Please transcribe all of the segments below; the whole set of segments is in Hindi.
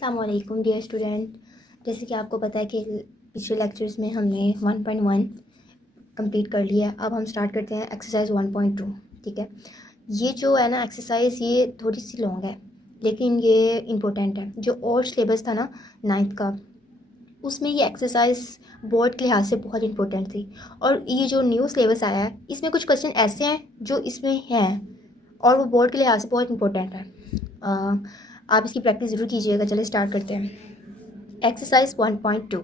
अस्सलाम वालेकुम डियर स्टूडेंट। जैसे कि आपको पता है कि पिछले लेक्चर्स में हमने 1.1 कंप्लीट कर लिया है। अब हम स्टार्ट करते हैं एक्सरसाइज 1.2। ठीक है, ये जो है ना एक्सरसाइज ये थोड़ी सी लॉन्ग है लेकिन ये इम्पोर्टेंट है। जो और सिलेबस था ना 9th का, उसमें ये एक्सरसाइज बोर्ड के लिहाज से बहुत इंपॉर्टेंट थी। और ये जो न्यू सिलेबस आया है इसमें कुछ क्वेश्चन ऐसे हैं जो इसमें हैं और वो बोर्ड के लिहाज से बहुत इंपॉर्टेंट है। आप इसकी प्रैक्टिस ज़रूर कीजिएगा। चलिए स्टार्ट करते हैं एक्सरसाइज 1.2।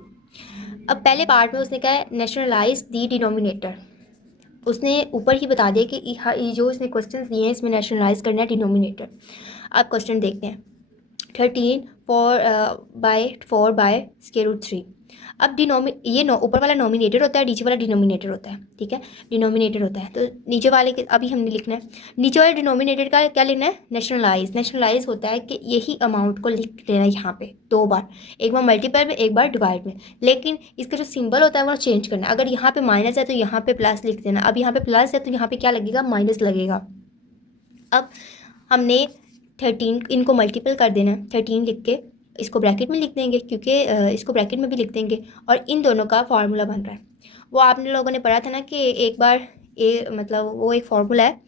अब पहले पार्ट में उसने कहा है नेशनलाइज दी डिनोमिनेटर। उसने ऊपर ही बता दिया कि ये जो इसने क्वेश्चन दिए हैं इसमें नेशनलाइज करना है डिनोमिनेटर। आप क्वेश्चन देखते हैं 13 4 बाय स्क्वायर रूट 3। अब ऊपर वाला नोमिनेटर होता है, नीचे वाला डिनोमिनेटर होता है। ठीक है, डिनोमिनेटर होता है तो नीचे वाले के अभी हमने लिखना है। नीचे वाले डिनोमिनेटर का क्या लिखना है? नेशनलाइज होता है कि यही अमाउंट को लिख लेना है यहाँ पे 2 बार, एक बार मल्टीपल में एक बार डिवाइड में। लेकिन इसका जो सिंबल होता है वो चेंज करना है। अगर यहाँ पे माइनस है तो यहाँ पे प्लस लिख देना। अब यहाँ पे प्लस है तो यहाँ पे क्या लगेगा? माइनस लगेगा। अब हमने 13 इनको मल्टीपल कर देना है। 13 लिख के इसको ब्रैकेट में लिख देंगे क्योंकि इसको ब्रैकेट में भी लिख देंगे और इन दोनों का फार्मूला बन रहा है। वो आपने लोगों ने पढ़ा था ना कि एक बार मतलब वो एक फार्मूला है,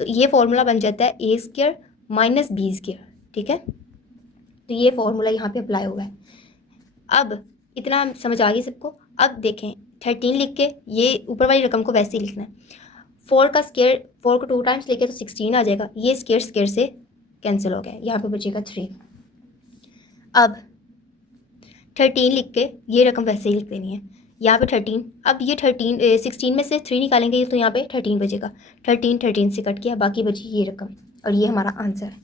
तो ये फार्मूला बन जाता है ए स्क्वायर माइनस बी स्क्वायर। ठीक है, तो ये फार्मूला यहाँ पे अप्लाई हुआ है। अब इतना समझ आ गई सबको। अब देखें 13 लिख के ये ऊपर वाली रकम को वैसे ही लिखना है। 4 को 2 टाइम्स लेके तो 16 आ जाएगा। ये स्क्वायर से कैंसिल हो गया, यहाँ पे बचेगा 3। अब 13 लिख के ये रकम वैसे ही लिख देनी है। यहाँ पे 13, अब ये 16 में से 3 निकालेंगे तो यहाँ पे 13 बचेगा। 13 से कट गया, बाकी बची ये रकम और ये हमारा आंसर है।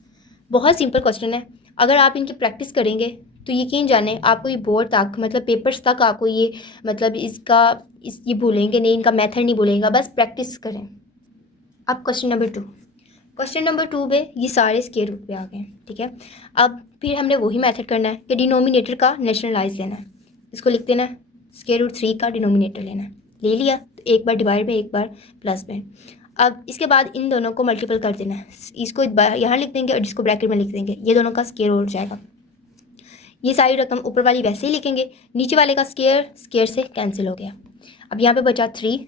बहुत सिंपल क्वेश्चन है। अगर आप इनकी प्रैक्टिस करेंगे तो यकीन जाने आपको ये बोर्ड तक मतलब पेपर्स तक आपको ये मतलब ये भूलेंगे नहीं, इनका मेथड नहीं भूलेंगे। बस प्रैक्टिस करें। अब क्वेश्चन नंबर 2 पे ये सारे स्क्वायर रूट पे आ गए। ठीक है, अब फिर हमने वही मेथड करना है कि डिनोमिनेटर का नेशनलाइज लेना है। इसको लिख देना है स्क्वायर रूट 3 का डिनोमिनेटर लेना है। ले लिया तो एक बार डिवाइड में एक बार प्लस में। अब इसके बाद इन दोनों को मल्टीपल कर देना है। इसको यहाँ लिख देंगे और इसको ब्रैकेट में लिख देंगे। ये दोनों का स्क्वायर हो जाएगा। ये सारी रकम ऊपर वाली वैसे ही लिखेंगे, नीचे वाले का स्क्वायर से कैंसिल हो गया। अब यहाँ पे बचा 3।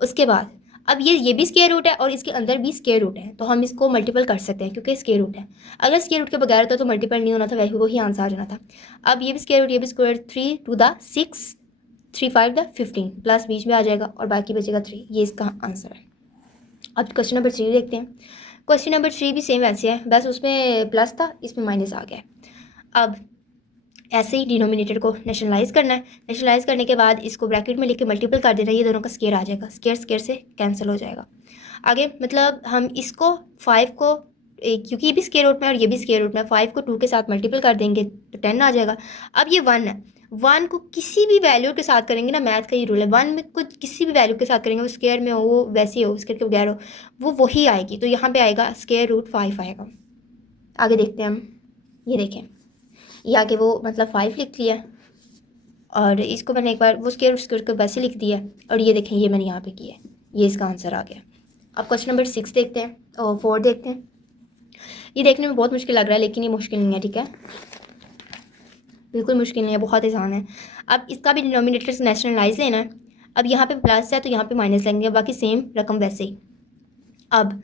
उसके बाद अब ये भी स्क्वायर रूट है और इसके अंदर भी स्क्वायर रूट है तो हम इसको मल्टीपल कर सकते हैं क्योंकि स्क्वायर रूट है। अगर स्क्वायर रूट के बगैर होता तो मल्टीपल नहीं होना था, वैसे वही आंसर आ जाना था। अब ये भी स्क्वायर रूट, ये भी square, 3 to the 6, 3 5 the 15 plus बीच में आ जाएगा और बाकी बचेगा 3। ये इसका आंसर है। अब क्वेश्चन नंबर 3 देखते हैं। क्वेश्चन नंबर 3 भी सेम वैसे है, बस उसमें प्लस था इसमें माइनस आ गया। अब ऐसे ही डिनोमिनेटर को नेशनलाइज करना है। नेशनलाइज करने के बाद इसको ब्रैकेट में लिख के मल्टीपल कर देना है। ये दोनों का स्क्वायर आ जाएगा, स्क्वायर से कैंसिल हो जाएगा। आगे मतलब हम इसको 5 को क्योंकि ये भी स्क्वायर रूट में और ये भी स्क्वायर रूट में, 5 को 2 के साथ मल्टीपल कर देंगे तो 10 आ जाएगा। अब ये 1 है, 1 को किसी भी वैल्यू के साथ करेंगे ना, मैथ का ये रूल है, 1 में कुछ किसी भी वैल्यू के साथ करेंगे, वो स्क्वायर में हो वो वैसे ही हो, स्क्वायर के बगैर हो वो वही आएगी। तो यहाँ पे आएगा स्क्वायर रूट 5 आएगा। आगे देखते हैं हम। ये देखें ये आगे वो मतलब 5 लिख लिया और इसको मैंने एक बार वो स्क्वायर को वैसे लिख दिया और ये देखें ये मैंने यहाँ पे किया, ये इसका आंसर आ गया। अब क्वेश्चन नंबर 6 देखते हैं और 4 देखते हैं। ये देखने में बहुत मुश्किल लग रहा है लेकिन ये मुश्किल नहीं है। ठीक है, बिल्कुल मुश्किल नहीं है, बहुत आसान है। अब इसका भी डिनोमिनेटर से नेशनलाइज लेना है। अब यहाँ पे प्लस है तो यहाँ पे माइनस लेंगे, बाकी सेम रकम वैसे ही। अब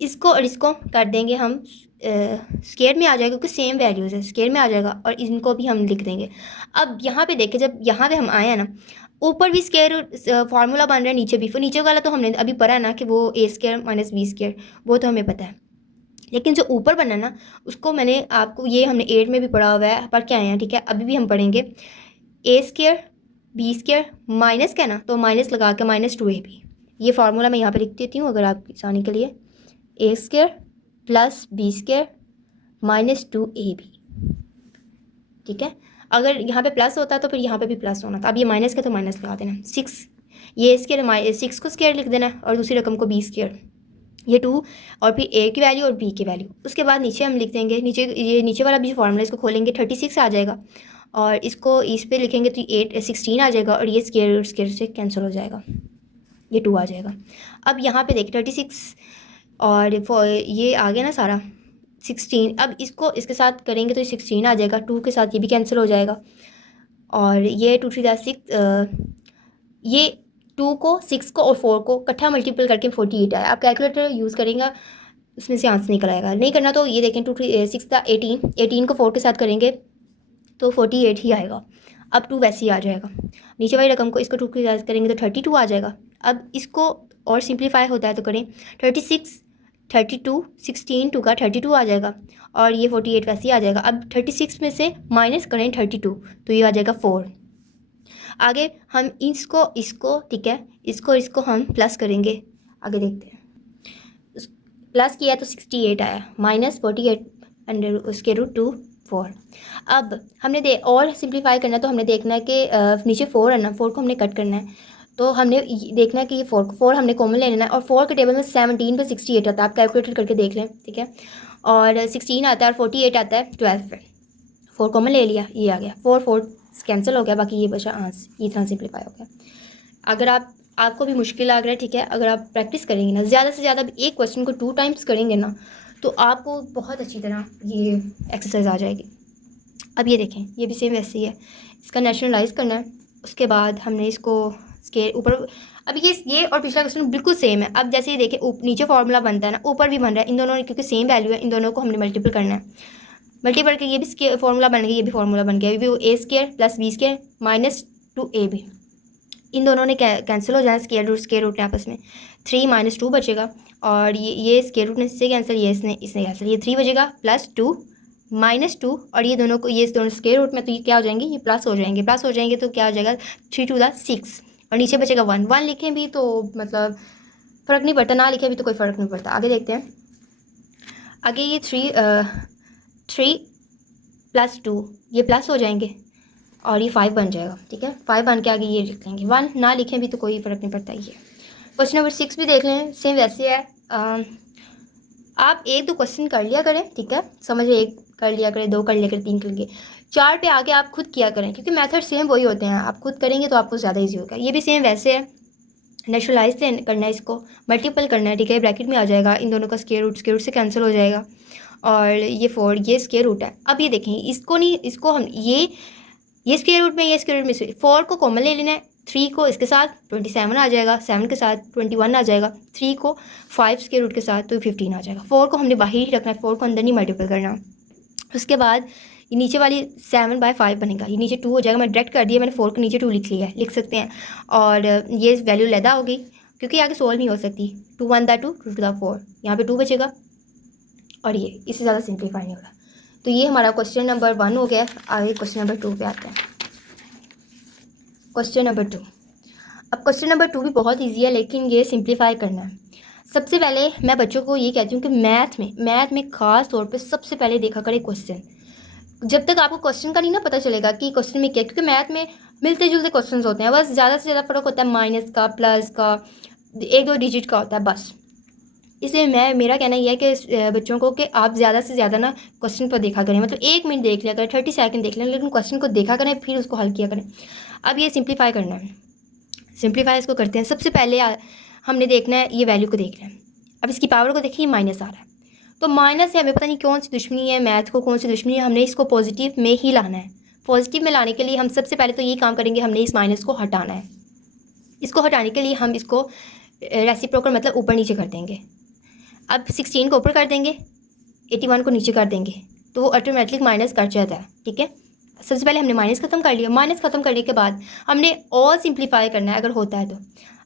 इसको और इसको कर देंगे हम स्क्वायर में आ जाएगा क्योंकि सेम वैल्यूज़ है, स्क्वायर में आ जाएगा और इनको भी हम लिख देंगे। अब यहाँ पे देखें, जब यहाँ पे हम आए हैं ना, ऊपर भी स्क्वायर फार्मूला बन रहा है, नीचे भी। नीचे वाला तो हमने अभी पढ़ा है ना कि वो ए स्क्वायर माइनस बी स्क्वायर, वो तो हमें पता है। लेकिन जो ऊपर बना ना उसको मैंने आपको, ये हमने 8 में भी पढ़ा हुआ है, पढ़ के आए हैं। ठीक है, अभी भी हम पढ़ेंगे ए स्क्वायर बी स्क्वायर माइनस का ना, तो माइनस लगा के -2ab। ये फार्मूला मैं यहाँ पे लिख देती हूँ अगर आपकी आसानी के लिए। A square plus b square -2ab। ठीक है, अगर यहाँ पे प्लस होता तो फिर यहाँ पे भी प्लस होना था। अब ये माइनस का तो माइनस लगा देना। 6 ये स्क्वायर 6 को स्क्वायर लिख देना और दूसरी रकम को बी स्क्वायर, ये 2 और फिर ए की वैल्यू और बी की वैल्यू। उसके बाद नीचे हम लिख देंगे, नीचे वाला भी फार्मूला इसको खोलेंगे 36 आ जाएगा और इसको इस पे लिखेंगे तो 16 आ जाएगा और ये स्क्वायर से कैंसिल हो जाएगा, ये 2 आ जाएगा। अब यहाँ पे देखिए 36 और ये आ गया ना सारा 16। अब इसको इसके साथ करेंगे तो 16 आ जाएगा, 2 के साथ ये भी कैंसिल हो जाएगा। और ये 2 3 6, ये 2 को 6 को और 4 को इकट्ठा मल्टीपल करके 48 आया। आप कैलकुलेटर यूज़ करेंगे उसमें से आंसर निकल आएगा। नहीं करना तो ये देखें 2 3 6 था 18, 18 को 4 के साथ करेंगे तो 48 ही आएगा। अब 2 वैसे ही आ जाएगा। नीचे वाली रकम को इसको 2 के साथ करेंगे तो 32 आ जाएगा। अब इसको और सिंप्लीफाई होता है तो करें 36 32 16 2 का 32 आ जाएगा और ये 48 वैसे ही आ जाएगा। अब 36 में से माइनस करें 32 तो ये आ जाएगा 4। आगे हम इसको ठीक है, इसको हम प्लस करेंगे। आगे देखते हैं, प्लस किया तो 68 आया, माइनस 48 अंडर उसके रूट 2 4। अब हमने और सिंप्लीफाई करना है तो हमने देखना है कि नीचे 4 है ना, 4 को हमने कट करना है। तो हमने देखना है कि ये 4 हमने कॉमन ले लेना है और 4 के टेबल में 17 पे 68 आता है। आप कैलकुलेटर करके देख लें, ठीक है। और 16 आता है और 48 आता है 12 पे। 4 कॉमन ले लिया, ये आ गया 4 4 कैंसिल हो गया, बाकी ये बचा आंसर। ये इतना सिंप्लीफाई हो गया। अगर आपको भी मुश्किल लग रहा है, ठीक है, अगर आप प्रैक्टिस करेंगे ना, ज़्यादा से ज़्यादा एक क्वेश्चन को 2 टाइम्स करेंगे ना तो आपको बहुत अच्छी तरह ये एक्सरसाइज आ जाएगी। अब ये देखें, ये भी सेम वैसे ही है। इसका नेशनलाइज करना है, उसके बाद हमने इसको स्केल ऊपर। अब ये और पिछला क्वेश्चन बिल्कुल सेम है। अब जैसे ये देखें नीचे फार्मूला बनता है ना, ऊपर भी बन रहा है। इन दोनों क्योंकि सेम वैल्यू है, इन दोनों को हमने मल्टीपल करना है। मल्टीपल करके ये भी फार्मूला बन गया, ये भी फार्मूला बन गया। ये भी a² + b² माइनस 2ab, इन दोनों ने कैंसिल हो जाए, स्केयर रूट ने आपस में। 3 - 2 बचेगा और ये स्केयर रूट ने इससे कैंसिल, ये इसने कैंसिल, ये 3 बचेगा +2 -2 और ये दोनों स्केयर रूट में, तो ये क्या हो जाएंगे, ये प्लस हो जाएंगे तो क्या हो जाएगा 3 × 2 = 6 और नीचे बचेगा 1। 1 लिखें भी तो मतलब फ़र्क नहीं पड़ता, ना लिखें भी तो कोई फ़र्क नहीं पड़ता। आगे देखते हैं। आगे ये 3 + 2 ये प्लस हो जाएंगे और ये 5 बन जाएगा, ठीक है। 5 बन के आगे ये लिख लेंगे। 1 ना लिखें भी तो कोई फ़र्क नहीं पड़ता। ये क्वेश्चन नंबर 6 भी देख लें, सेम वैसे है। आप 1 2 क्वेश्चन कर लिया करें, ठीक है, समझ 1 कर लिया करें, 2 कर लिया करें, 3 कर लिए, 4 पे आगे आप खुद किया करें क्योंकि मेथड सेम वही होते हैं। आप खुद करेंगे तो आपको ज़्यादा ईजी होगा। ये भी सेम वैसे है, नेचुरलाइज करना है, इसको मल्टीपल करना है, ठीक है। ब्रैकेट में आ जाएगा, इन दोनों का स्क्वायर रूट से कैंसिल हो जाएगा और ये 4 ये स्क्वायर रूट है। अब ये देखें, इसको नहीं, इसको हम ये स्क्वायर रूट में, ये स्क्वायर रूट में से 4 को कॉमन ले लेना है। 3 को इसके साथ 27 आ जाएगा, 7 के साथ 21 आ जाएगा, 3 को 5 स्क्वायर रूट के साथ तो 15 आ जाएगा। 4 को हमने बाहर ही रखना है, 4 को अंदर नहीं मल्टीपल करना। उसके बाद ये नीचे वाली 7/5 बनेगा, ये नीचे 2 हो जाएगा। मैं डायरेक्ट कर दिया, मैंने 4 के नीचे 2 लिख लिया है, लिख सकते हैं। और ये वैल्यू लैदा हो गई क्योंकि आगे सोल्व नहीं हो सकती। 2 1 2 2 2 4 यहाँ पे 2 बचेगा और ये इससे ज़्यादा सिंप्लीफाई नहीं होगा। तो ये हमारा क्वेश्चन नंबर 1 हो गया। आगे क्वेश्चन नंबर 2 पे आते हैं। Question number 2। अब क्वेश्चन नंबर 2 भी बहुत ईजी है लेकिन ये सिंप्लीफाई करना है। सबसे पहले मैं बच्चों को ये कहती हूँ कि मैथ में ख़ास तौर पे सबसे पहले देखा करें क्वेश्चन। जब तक आपको क्वेश्चन का नहीं ना पता चलेगा कि क्वेश्चन में क्या, क्योंकि मैथ में मिलते जुलते क्वेश्चन होते हैं, बस ज़्यादा से ज़्यादा फ़र्क होता है माइनस का, प्लस का, 1 2 डिजिट का होता है बस। इसलिए मेरा कहना यह है कि बच्चों को कि आप ज़्यादा से ज़्यादा ना क्वेश्चन पर देखा करें, मतलब 1 मिनट देख लिया करें, 30 सेकंड देख लें, लेकिन क्वेश्चन को देखा करें फिर उसको हल किया करें। अब ये सिंप्लीफाई करना है, सिंप्लीफाई इसको करते हैं। सबसे पहले हमने देखना है, ये वैल्यू को देखना है। अब इसकी पावर को देखिए, माइनस आ रहा है तो माइनस से हमें पता नहीं कौन सी दुश्मनी है, मैथ को कौन सी दुश्मनी है, हमने इसको पॉजिटिव में ही लाना है। पॉजिटिव में लाने के लिए हम सबसे पहले तो यही काम करेंगे, हमने इस माइनस को हटाना है। इसको हटाने के लिए हम इसको रेसिप्रोकल मतलब ऊपर नीचे कर देंगे। अब 16 को ऊपर कर देंगे, 81 को नीचे कर देंगे तो वो ऑटोमेटिक माइनस कट जाता है, ठीक है। सबसे पहले हमने माइनस ख़त्म कर लिया। माइनस ख़त्म करने के बाद हमने और सिंप्लीफाई करना है अगर होता है तो।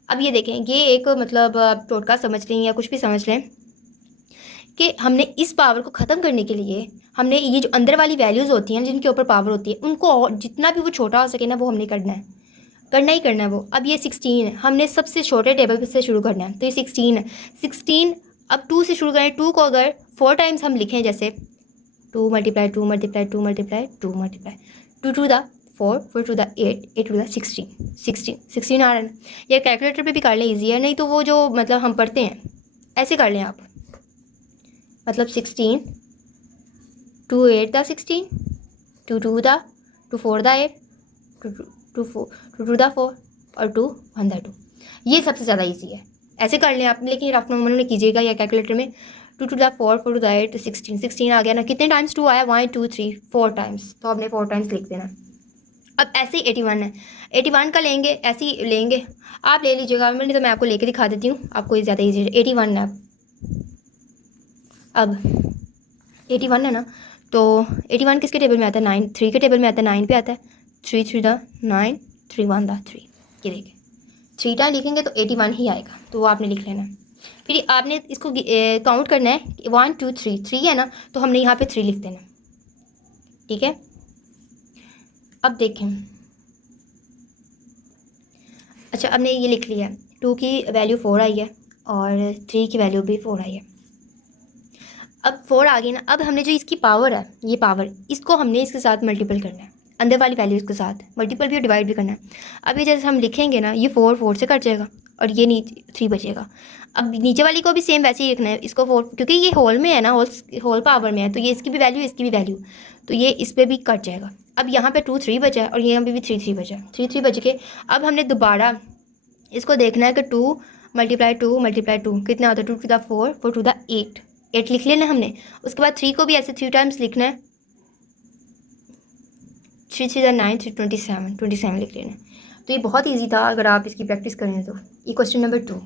अब ये देखें, ये एक मतलब आप टोटका समझ लें या कुछ भी समझ लें कि हमने इस पावर को ख़त्म करने के लिए हमने ये जो अंदर वाली वैल्यूज़ होती हैं जिनके ऊपर पावर होती है उनको और जितना भी वो छोटा हो सके ना वो हमने करना ही करना है वो। अब ये 16 है, हमने सबसे छोटे टेबल से शुरू करना है तो ये 16 है। 16 अब 2 से शुरू करें। 2 को अगर 4 टाइम्स हम लिखें, जैसे 2 × 2 × 2 × 2 × 2 to the 4 4 to the 8 8 to the 16 आ रहा है। ये कैलकुलेटर पे भी कर लें, ईजी है। नहीं तो वो जो मतलब हम पढ़ते हैं ऐसे कर लें आप, मतलब 16 2 8 the 16 2 2 the 2 4 the 8 2 2 4 2 2 the 4 और 2 1 the 2। ये सबसे ज़्यादा ईजी है। ऐसे कर लें आप, लेकिन रफ नंबर में कीजिएगा या कैलकुलेटर में। 2 to the 4, 4 to the 8, 16, 16 आ गया ना। कितने टाइम्स 2 आया? 1 2 3 4 टाइम्स, तो आपने 4 टाइम्स लिख देना। अब ऐसे ही 81 है, 81 का लेंगे, ऐसे ही लेंगे, आप ले लीजिएगा, मैंने तो मैं आपको लेके दिखा देती हूँ, आपको ज़्यादा ईजी है। 81 है अब 81 है ना, तो 81 किसके टेबल में आता है? 9 3 के टेबल में आता है, 9 पे आता है। 3 3 द 9, 3 1 द 3, ये देखिए 3 टाइम लिखेंगे तो 81 ही आएगा, तो वो आपने लिख लेना। फिर आपने इसको काउंट करना है, 1 2 3, 3 है ना, तो हमने यहाँ पे 3 लिख देना, ठीक है। अब देखें, अच्छा हमने ये लिख लिया, 2 की वैल्यू 4 आई है और 3 की वैल्यू भी 4 आई है। अब 4 आ गई ना, अब हमने जो इसकी पावर है, ये पावर, इसको हमने इसके साथ मल्टीपल करना है, अंदर वाली वैल्यूज़ के साथ मल्टीपल भी और डिवाइड भी करना है। अब ये जैसे हम लिखेंगे ना, ये 4 4 से कट जाएगा और ये नीचे 3 बचेगा। अब नीचे वाली को भी सेम वैसे ही लिखना है, इसको 4, क्योंकि ये होल में है ना, होल पावर में है, तो ये इसकी भी वैल्यू, इसकी भी वैल्यू, तो ये इस पर भी कट जाएगा। अब यहाँ पे 2 3 बचा है और यहाँ पे भी 3 3 बचा है, 3 3 बच के अब हमने दोबारा इसको देखना है कि 2 × 2 × 2 कितना होता है? 2 to the 4, 4 to the 8, 8 लिख लेना हमने। उसके बाद 3 को भी ऐसे 3 टाइम्स लिखना है, 3 3 the 9, 3 27, 27 लिख लेना। तो ये बहुत ईजी था अगर आप इसकी प्रैक्टिस करें तो। ये क्वेश्चन नंबर 2।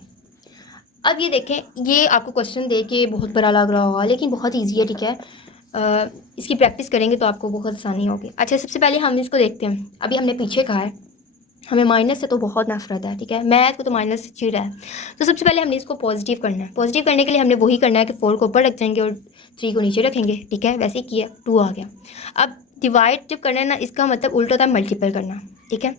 अब ये देखें, ये आपको क्वेश्चन दे के बहुत बड़ा लग रहा होगा, लेकिन बहुत ईजी है, ठीक है। इसकी प्रैक्टिस करेंगे तो आपको बहुत आसानी होगी। अच्छा, सबसे पहले हम इसको देखते हैं। अभी हमने पीछे कहा है हमें माइनस से तो बहुत नफरत है, ठीक है, मैथ को तो माइनस से चिढ़ है। तो सबसे पहले हमने इसको पॉजिटिव करना है। पॉजिटिव करने के लिए हमने वही करना है कि 4 को ऊपर रख जाएंगे और 3 को नीचे रखेंगे, ठीक है, वैसे ही किया, 2 आ गया। अब डिवाइड जब करना है ना, इसका मतलब उल्टा होता है मल्टीपल करना, ठीक है।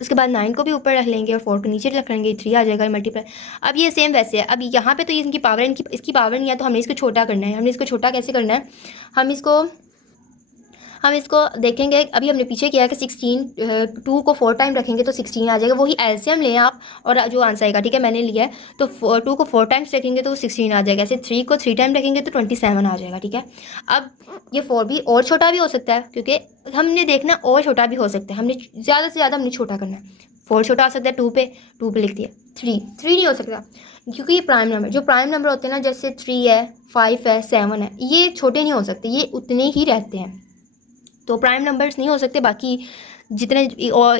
उसके बाद 9 को भी ऊपर रख लेंगे और 4 को नीचे रख लेंगे, 3 आ जाएगा मल्टीप्लाई। अब ये सेम वैसे है। अब यहाँ पे तो ये इनकी पावर है, इसकी पावर नहीं है, तो हमने इसको छोटा करना है। हमने इसको छोटा कैसे करना है, हम इसको देखेंगे। अभी हमने पीछे किया कि 16, 2 को 4 टाइम रखेंगे तो 16 आ जाएगा, वही एलसीएम लें आप और जो आंसर आएगा, ठीक है, मैंने लिया है। तो 2 को 4 टाइम्स रखेंगे तो 16 आ जाएगा, ऐसे 3 को 3 टाइम रखेंगे तो 27 आ जाएगा, ठीक है। अब ये 4 भी और छोटा भी हो सकता है, क्योंकि हमने देखना और छोटा भी हो सकता है, हमने ज़्यादा से ज़्यादा हमने छोटा करना है। 4 छोटा हो सकता है 2 पे लिख दिया। 3 नहीं हो सकता, क्योंकि ये प्राइम नंबर, जो प्राइम नंबर होते हैं ना, जैसे 3 है, 5 है, 7 है, ये छोटे नहीं हो सकते, ये उतने ही रहते हैं, तो प्राइम नंबर्स नहीं हो सकते। बाकी जितने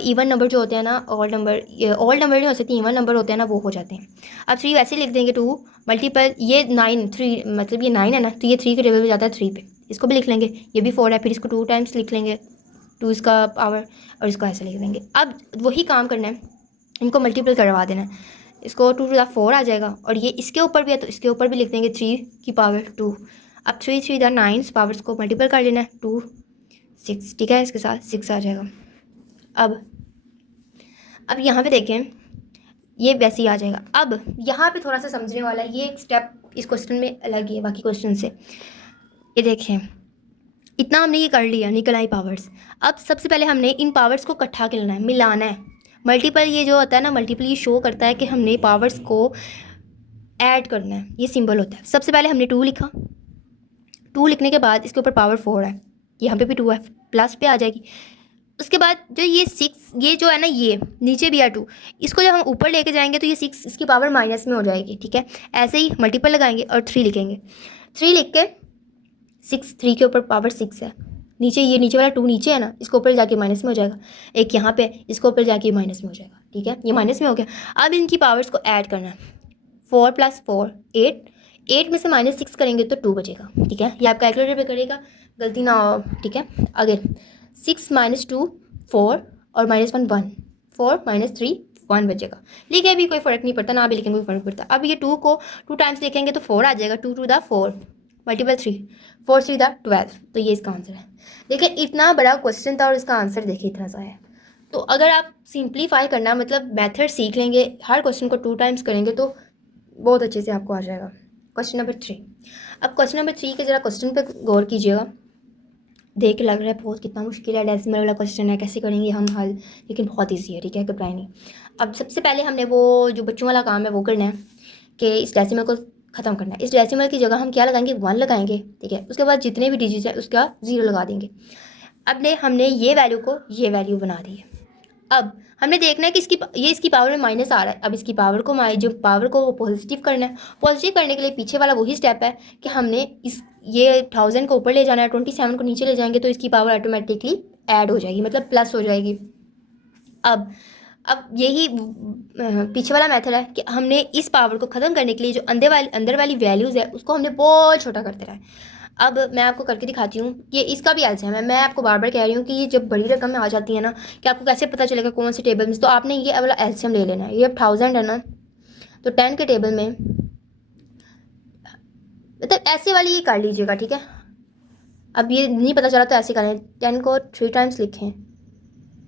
इवन नंबर जो होते हैं ना, ऑल नंबर नहीं हो सकते, इवन नंबर होते हैं ना, वो हो जाते हैं। अब 3 वैसे लिख देंगे, 2 मल्टीपल ये 9, 3 मतलब ये 9 है ना, तो ये 3 के टेबल पे जाता है 3 पे, इसको भी लिख लेंगे। ये भी 4 है, फिर इसको 2 टाइम्स लिख लेंगे, 2 इसका पावर, और इसको ऐसे लिख देंगे। अब वही काम करना है, इनको मल्टीपल करवा देना है। इसको 2 to the 4 आ जाएगा, और ये इसके ऊपर भी है तो इसके ऊपर भी लिख देंगे 3 की पावर 2। अब 3 3 the 9 पावर्स को मल्टीपल कर लेना है, 2 6, ठीक है, इसके साथ 6 आ जाएगा। अब यहाँ पे देखें, ये वैसे ही आ जाएगा। अब यहाँ पे थोड़ा सा समझने वाला है, ये एक स्टेप इस क्वेश्चन में अलग ही है बाकी क्वेश्चन से। ये देखें, इतना हमने ये कर लिया, निकल आई पावर्स। अब सबसे पहले हमने इन पावर्स को इकट्ठा करना है, मिलाना है। मल्टीपल ये जो होता है ना, मल्टीपल ये शो करता है कि हमने पावर्स को ऐड करना है, ये सिंबल होता है। सबसे पहले हमने 2 लिखा, 2 लिखने के बाद इसके ऊपर पावर 4 है, यहाँ पे भी 2 है, प्लस पे आ जाएगी। उसके बाद जो ये 6, ये जो है ना, ये नीचे भी है 2, इसको जब हम ऊपर लेके जाएंगे तो ये 6 इसकी पावर माइनस में हो जाएगी, ठीक है। ऐसे ही मल्टीपल लगाएंगे और 3 लिखेंगे, 3 लिख के 6, 3 के ऊपर पावर 6 है, नीचे ये नीचे वाला 2 नीचे है ना, इसको ऊपर जाके माइनस में हो जाएगा। एक यहाँ पे, इसको ऊपर जाके माइनस में हो जाएगा, ठीक है, ये माइनस में हो गया। अब इनकी पावर्स को ऐड करना है, 4 + 4 8, 8 में से -6 करेंगे तो 2 बचेगा, ठीक है। ये आप कैलकुलेटर पे करेगा, गलती ना हो, ठीक है। आगे 6 - 2 4 और -1 1, 4 - 3 1 बचेगा। लिखे भी कोई फ़र्क नहीं पड़ता, ना भी लिखेंगे कोई फ़र्क पड़ता। अब ये 2 को 2 टाइम्स लिखेंगे तो 4 आ जाएगा, 2 to the 4 मल्टीपल 3, 4 3 the 12, तो ये इसका आंसर है। देखिए इतना बड़ा क्वेश्चन था और इसका आंसर देखिए इतना सा है। तो अगर आप सिंप्लीफाई करना मतलब मेथड सीख लेंगे, हर क्वेश्चन को 2 टाइम्स करेंगे तो बहुत अच्छे से आपको आ जाएगा। Question number 3। अब क्वेश्चन नंबर 3 के ज़रा क्वेश्चन पे गौर कीजिएगा। देख के लग रहा है बहुत कितना मुश्किल है, डेसिमल वाला क्वेश्चन है, कैसे करेंगे हम हल, लेकिन बहुत ईजी है, ठीक है, घबराए नहीं। अब सबसे पहले हमने वो जो बच्चों वाला काम है वो करना है कि इस डेसिमल को ख़त्म करना है। इस डेसिमल की जगह हम क्या लगाएंगे, 1 लगाएंगे, ठीक है। उसके बाद जितने भी डिजिट है उसका 0 लगा देंगे। अब हमने ये वैल्यू को ये वैल्यू बना दी है। अब हमने देखना है कि इसकी पावर में माइनस आ रहा है। अब इसकी पावर को जो पावर को पॉजिटिव करना है। पॉजिटिव करने के लिए पीछे वाला वही स्टेप है कि हमने ये 1000 को ऊपर ले जाना है, 27 को नीचे ले जाएंगे तो इसकी पावर ऑटोमेटिकली ऐड हो जाएगी, मतलब प्लस हो जाएगी। अब यही पीछे वाला मेथड है कि हमने इस पावर को ख़त्म करने के लिए जो अंदर वाली वैल्यूज़ है उसको हमने बहुत छोटा करते रहा है। अब मैं आपको करके दिखाती हूँ। ये इसका भी एलसीएम है। मैं आपको बार बार कह रही हूँ कि ये जब बड़ी रकम में आ जाती है ना, कि आपको कैसे पता चलेगा कौन सी टेबल में, तो आपने ये वाला एलसीएम ले लेना है। ये अब 1000 है ना, तो 10 के टेबल में मतलब ऐसे वाली कर लीजिएगा, ठीक है। अब ये नहीं पता चला तो ऐसे करें, 10 को 3 टाइम्स लिखें,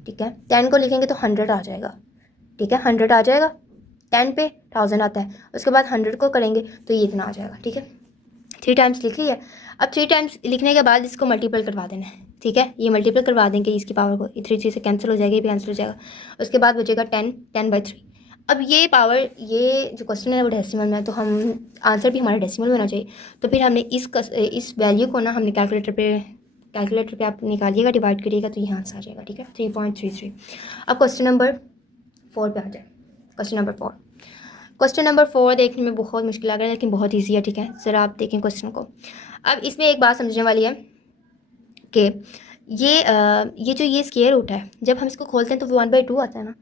ठीक है। 10 को लिखेंगे तो 100 आ जाएगा, ठीक है। 100 आ जाएगा, 10 पे 1000 आता है। उसके बाद 100 को करेंगे तो ये इतना आ जाएगा, ठीक है। 3 टाइम्स लिख लिया। अब 3 टाइम्स लिखने के बाद इसको मल्टीपल करवा देना है, ठीक है। ये मल्टीपल करवा देंगे, इसकी पावर को 3 से कैंसिल हो जाएगी, कैंसिल हो जाएगा। उसके बाद बचेगा 10/3। अब ये पावर, ये जो क्वेश्चन है वो डेसिमल में है, तो हम आंसर भी हमारा डेसिमल में होना चाहिए। तो फिर हमने इस वैल्यू को ना हमने कैलकुलेटर पे आप निकालिएगा, डिवाइड करिएगा तो ये आंसर आ जाएगा, ठीक है, 3.33। अब क्वेश्चन नंबर 4 पे आ जाए। क्वेश्चन नंबर 4 देखने में बहुत मुश्किल लग रहा है लेकिन बहुत ईजी है, ठीक है। ज़रा आप देखें क्वेश्चन को। अब इसमें एक बात समझने वाली है कि ये जो ये स्क्वायर रूट है, जब हम इसको खोलते हैं तो 1/2 आता है ना।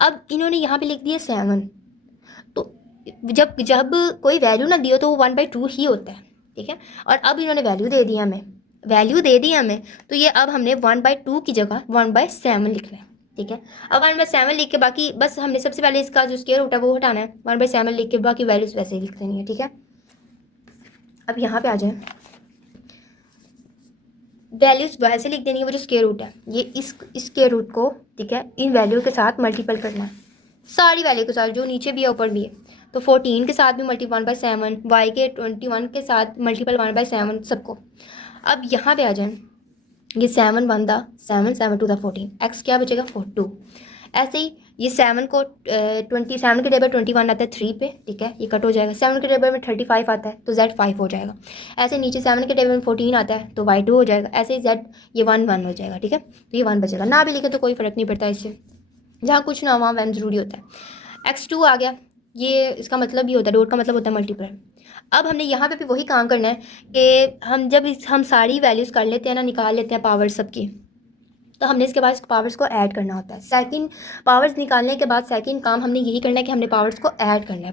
अब इन्होंने यहाँ पे लिख दिया 7, तो जब जब कोई वैल्यू ना दियो तो वो 1/2 ही होता है, ठीक है। और अब इन्होंने वैल्यू दे दी हमें, तो ये अब हमने 1/2 की जगह 1/7 लिखना है, ठीक है। अब 1/7 लिख के बाकी बस हमने सबसे पहले इसका जो स्क्वायर रूट है वो हटाना है। 1/7 लिख के बाकी वैल्यूज वैसे ही लिख देनी है, ठीक है। अब यहाँ पे आ जाए, वैल्यूज वैसे लिख देनी है। वो जो स्क्वायर रूट है ये इस स्क्वायर रूट को, ठीक है, इन वैल्यू के साथ मल्टीपल करना है, सारी वैल्यू के साथ, जो नीचे भी है ऊपर भी है। तो 14 के साथ भी मल्टीपल 1/7, वाई के 21 के साथ मल्टीपल 1/7 सबको। अब यहाँ पे आ जाए, ये 7 1 दा 7, 7 2 दा 14, एक्स क्या बचेगा 42। ऐसे ही ये 7 को 27 के टेबल 21 आता है 3 पे, ठीक है, ये कट हो जाएगा। 7 के टेबल में 35 आता है तो Z 5 हो जाएगा। ऐसे नीचे 7 के टेबल में 14 आता है तो Y 2 हो जाएगा। ऐसे ही Z ये 1 1 हो जाएगा, ठीक है। तो ये 1 बचेगा, ना भी लिखे तो कोई फ़र्क नहीं पड़ता इससे, जहाँ कुछ ना वहाँ 1 ज़रूरी होता है। X2 आ गया, ये इसका मतलब भी होता है, डॉट का मतलब होता है मल्टीप्लाई। अब हमने यहाँ पे भी वही काम करना है कि हम सारी वैल्यूज़ कर लेते हैं ना, निकाल लेते हैं पावर सबकी, तो हमने इसके बाद पावर्स को ऐड करना होता है। सेकंड पावर्स निकालने के बाद सेकंड काम हमने यही करना है कि हमने पावर्स को ऐड करना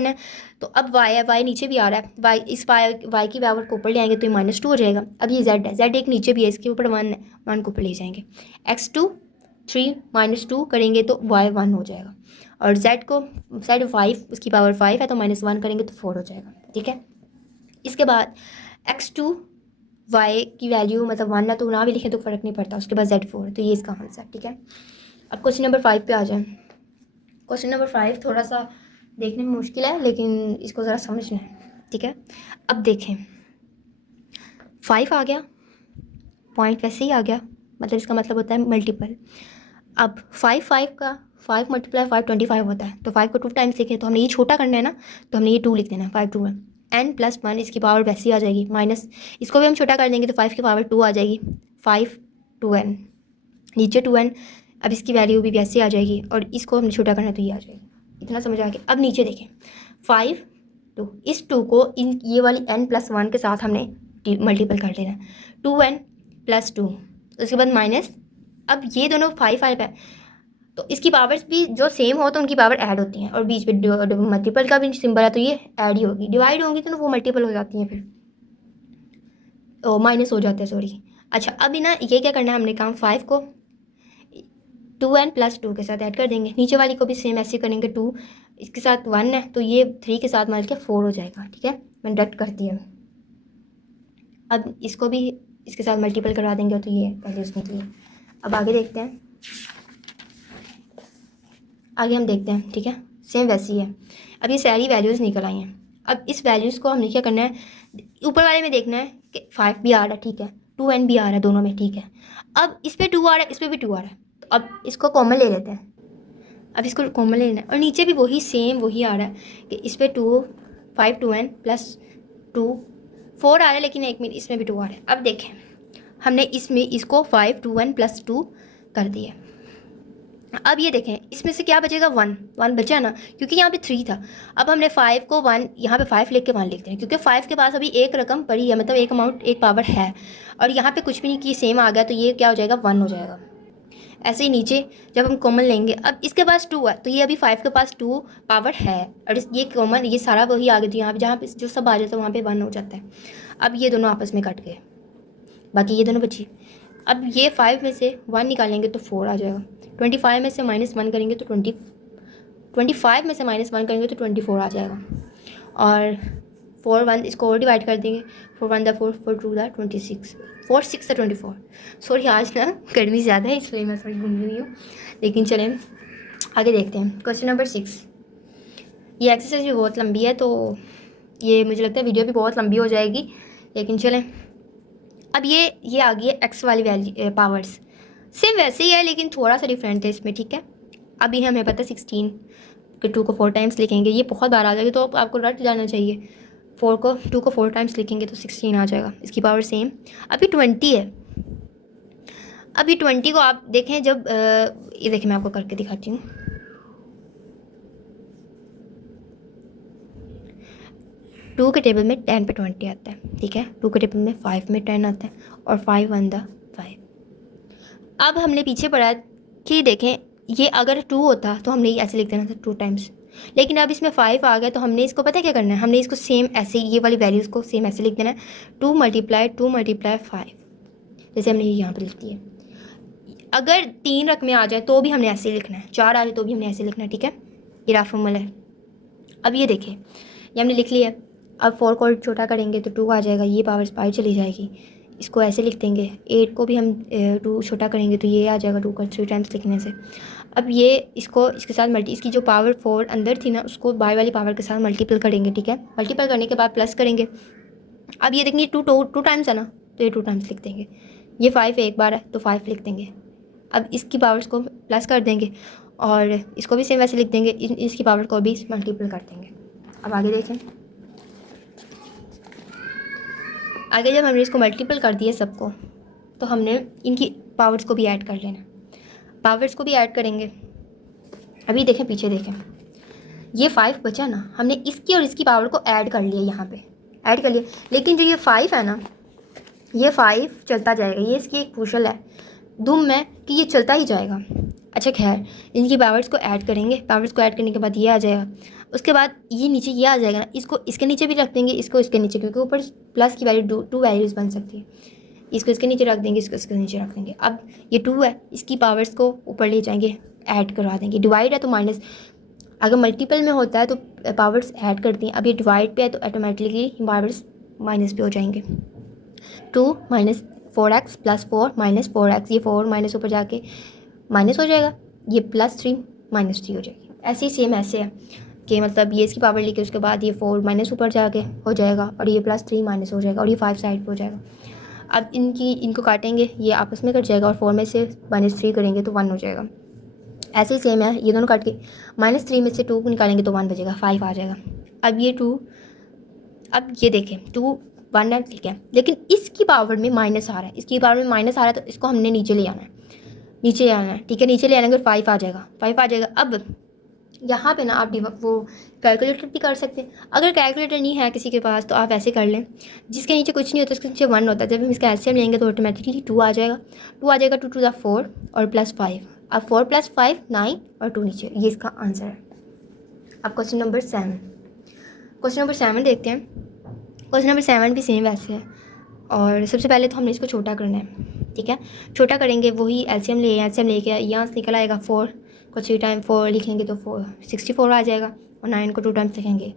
है। तो अब वाई नीचे भी आ रहा है, वाई की पावर को ऊपर ले आएंगे तो ये -2 हो जाएगा। अब ये जेड है, जेड एक नीचे भी है, इसके ऊपर 1 है, 1 को ऊपर ले जाएंगे। X2 3 -2 करेंगे तो Y 1 हो जाएगा। और Z 5, उसकी पावर 5 है तो -1 करेंगे तो 4 हो जाएगा, ठीक है। इसके बाद X2 Y की वैल्यू मतलब 1 है तो ना भी लिखें तो फ़र्क नहीं पड़ता। उसके बाद Z4, तो ये इसका आंसर, ठीक है। अब क्वेश्चन नंबर 5 पे आ जाए। क्वेश्चन नंबर 5 थोड़ा सा देखने में मुश्किल है लेकिन इसको ज़रा समझना है, ठीक है। अब देखें, 5 आ गया, पॉइंट वैसे ही आ गया, मतलब इसका मतलब होता है मल्टीपल। अब 5 का 5 × 5 25 होता है, तो 5 को 2 टाइम्स लिखें तो हमने ये छोटा करना है ना, तो हमने ये 2 लिख देना है, 5 2 1 n+1, इसकी पावर वैसी आ जाएगी माइनस, इसको भी हम छोटा कर देंगे तो 5 की पावर 2 आ जाएगी, 5 2n, नीचे 2n। अब इसकी वैल्यू भी वैसे आ जाएगी और इसको हमने छोटा करना है तो ये आ जाएगी। इतना समझ आ गया। अब नीचे देखें, 5 2, इस 2 को ये वाली n+1 के साथ हमने मल्टीपल कर देना है, 2n + 2, उसके बाद माइनस। अब ये दोनों 5 5 है तो इसकी पावर्स भी जो सेम हो तो उनकी पावर ऐड होती हैं, और बीच में मल्टीपल का भी सिंबल है तो ये ऐड ही होगी। डिवाइड होंगी तो ना वो मल्टीपल हो जाती हैं, फिर माइनस हो जाते हैं, सॉरी। अच्छा, अभी ना ये क्या करना है, हमने काम 5 को 2n + 2 के साथ ऐड कर देंगे, नीचे वाली को भी सेम ऐसे करेंगे। 2 इसके साथ 1 है तो ये 3 के साथ मिल के 4 हो जाएगा, ठीक है। मैंने डट कर दिया। अब इसको भी इसके साथ मल्टीपल करवा देंगे तो ये वैल्यूज निकली। अब आगे देखते हैं, आगे हम देखते हैं, ठीक है, सेम वैसी है। अब ये सारी वैल्यूज़ निकल आई हैं। अब इस वैल्यूज़ को हमने क्या करना है, ऊपर वाले में देखना है कि 5 भी आ रहा है, ठीक है, 2n भी आ रहा है, दोनों में, ठीक है। अब इस पर 2 आ रहा है, इस पर भी 2 आ रहा है, तो अब इसको कॉमन ले लेते हैं। अब इसको कॉमन ले लेना है और नीचे भी वही सेम वही आ रहा है कि इस पर 5 2n + 2 4 आ रहा है, लेकिन एक मिनट, इसमें भी 2 आ रहा है। अब देखें, हमने इसमें इसको 5 2n + 2 कर दिया। अब ये देखें इसमें से क्या बचेगा, 1 1 बचा ना, क्योंकि यहाँ पे 3 था। अब हमने 5 को 1 यहाँ पे 5 लिख के 1 लिखते हैं, क्योंकि 5 के पास अभी एक रकम पड़ी है, मतलब एक अमाउंट एक पावर है, और यहाँ पे कुछ भी नहीं कि सेम आ गया, तो ये क्या हो जाएगा, 1 हो जाएगा। ऐसे ही नीचे जब हम कॉमन लेंगे, अब इसके पास 2 है, तो ये अभी 5 के पास 2 पावर है, और ये कॉमन ये सारा वही आ गया, तो यहाँ पे जहाँ पे जो सब आ जाता है वहाँ पे 1 हो जाता है। अब ये दोनों आपस में कट गए, बाकी ये दोनों बची। अब ये 5 में से 1 निकालेंगे तो 4 आ जाएगा। 25 में से -1 करेंगे तो 25 में से -1 करेंगे तो 24 आ जाएगा। और 4 1 इसको और डिवाइड कर देंगे, 4 1 द 4 4 2 द 26 4 6 द 24। सॉरी आज ना गर्मी ज़्यादा है इसलिए मैं थोड़ी घूम रही हूँ, लेकिन चलें आगे देखते हैं। Question number 6। ये एक्सरसाइज भी बहुत लंबी है, तो ये मुझे लगता है वीडियो भी बहुत लंबी हो जाएगी, लेकिन चलें। अब ये आ गई है एक्स वाली वैल्यू पावर्स, सेम वैसे ही है लेकिन थोड़ा सा डिफरेंट है इसमें, ठीक है। अभी हमें पता है 16 के 2 को 4 टाइम्स लिखेंगे, ये बहुत बार आ जाएगी तो आपको रट जाना चाहिए। 2 को 4 टाइम्स लिखेंगे तो 16 आ जाएगा, इसकी पावर सेम। अभी 20 है। अभी 20 को आप देखें जब ये देखें मैं आपको करके दिखाती हूँ। 2 के टेबल में 10 पे 20 आता है, ठीक है। 2 के टेबल में 5 में 10 आता है, और 5 1 द 5। अब हमने पीछे पढ़ा कि देखें ये अगर 2 होता तो हमने ऐसे लिख देना था 2 टाइम्स, लेकिन अब इसमें 5 आ गया तो हमने इसको पता है क्या करना है, हमने इसको सेम ऐसे ये वाली वैल्यूज़ को सेम ऐसे लिख देना है, 2 × 5, जैसे हमने यहाँ पर लिख दिया। अगर 3 रकमें आ जाए तो भी हमने ऐसे ही लिखना है, 4 आ जाए तो भी हमने ऐसे लिखना है, ठीक है। ये रफ फॉर्मूला है। अब ये देखिए ये हमने लिख लिया। अब 4 को छोटा करेंगे तो 2 आ जाएगा, ये पावर बाहर चली जाएगी, इसको ऐसे लिख देंगे। 8 को भी हम 2 छोटा करेंगे तो ये आ जाएगा 2 का 3 टाइम्स लिखने से। अब ये इसको इसके साथ इसकी जो पावर 4 अंदर थी ना उसको बाहर वाली पावर के साथ मल्टीपल करेंगे, ठीक है। मल्टीपल करने के बाद प्लस करेंगे। अब ये देखेंगे 2 टाइम्स है ना, तो ये 2 टाइम्स लिख देंगे। ये 5 एक बार है तो 5 लिख देंगे। अब इसकी पावर्स को प्लस कर देंगे और इसको भी सेम वैसे लिख देंगे, इसकी पावर को भी मल्टीपल कर देंगे। अब आगे देखें, आगे जब हमने इसको मल्टीपल कर दिया सबको, तो हमने इनकी पावर्स को भी ऐड कर लेना। पावर्स को भी ऐड करेंगे। अभी देखें पीछे देखें, ये 5 बचा ना, हमने इसकी और इसकी पावर को ऐड कर लिया, यहाँ पे ऐड कर लिया। लेकिन जो ये 5 है ना, ये 5 चलता जाएगा, ये इसकी एक क्रूशल है दुम में कि ये चलता ही जाएगा। अच्छा खैर, इनकी पावर्स को ऐड करेंगे। पावर्स को ऐड करने के बाद ये आ जाएगा, उसके बाद ये नीचे ये आ जाएगा ना, इसको इसके नीचे भी रख देंगे, इसको इसके नीचे, क्योंकि ऊपर प्लस की वैल्यू 2 वैल्यूज़ बन सकती है। इसको इसके नीचे रख देंगे, इसको इसके नीचे रख देंगे। अब ये 2 है, इसकी पावर्स को ऊपर ले जाएंगे, ऐड करवा देंगे। डिवाइड है तो माइनस, अगर मल्टीपल में होता है तो पावर्स ऐड करती हैं। अब ये डिवाइड पे है तो ऑटोमेटिकली पावर्स माइनस पे हो जाएंगे। 2 - 4x + 4 - 4x, ये 4 माइनस ऊपर जाके माइनस हो जाएगा, ये +3 -3 हो जाएगी। ऐसे ही सेम ऐसे है कि मतलब ये इसकी पावर लेके उसके बाद ये 4 माइनस ऊपर जाके हो जाएगा, और ये +3 माइनस हो जाएगा, और ये 5 साइड पे हो जाएगा। अब इनको काटेंगे, ये आपस में कट जाएगा, और 4 में से -3 करेंगे तो 1 हो जाएगा। ऐसे ही सेम है, ये दोनों काट के -3 में से 2 निकालेंगे तो 1 बचेगा, 5 आ जाएगा। अब ये 2, अब ये देखें 2 1 है, ठीक है, लेकिन इसकी पावर में माइनस आ रहा है, इसकी पावर में माइनस आ रहा है, तो इसको हमने नीचे ले आना है, नीचे ले आना है, ठीक है। नीचे ले आने के 5 आ जाएगा, 5 आ जाएगा। अब यहाँ पे ना आप वो कैलकुलेटर भी कर सकते हैं। अगर कैलकुलेटर नहीं है किसी के पास तो आप ऐसे कर लें, जिसके नीचे कुछ नहीं होता उसके नीचे 1 होता है। जब हम इसका एलसीएम लेंगे तो ऑटोमेटिकली 2 आ जाएगा, 2 आ जाएगा, 2 2 द 4 और +5। अब 4 + 5 9 और 2 नीचे, ये इसका आंसर है। अब क्वेश्चन नंबर 7 देखते हैं। क्वेश्चन नंबर 7 भी सेम वैसे है, और सबसे पहले तो हमने इसको छोटा करना है, ठीक है। छोटा करेंगे, वही एलसीएम लेके यहाँ से निकल आएगा 4 को 3 टाइम 4 लिखेंगे तो 64 आ जाएगा, और 9 को 2 टाइम्स लिखेंगे।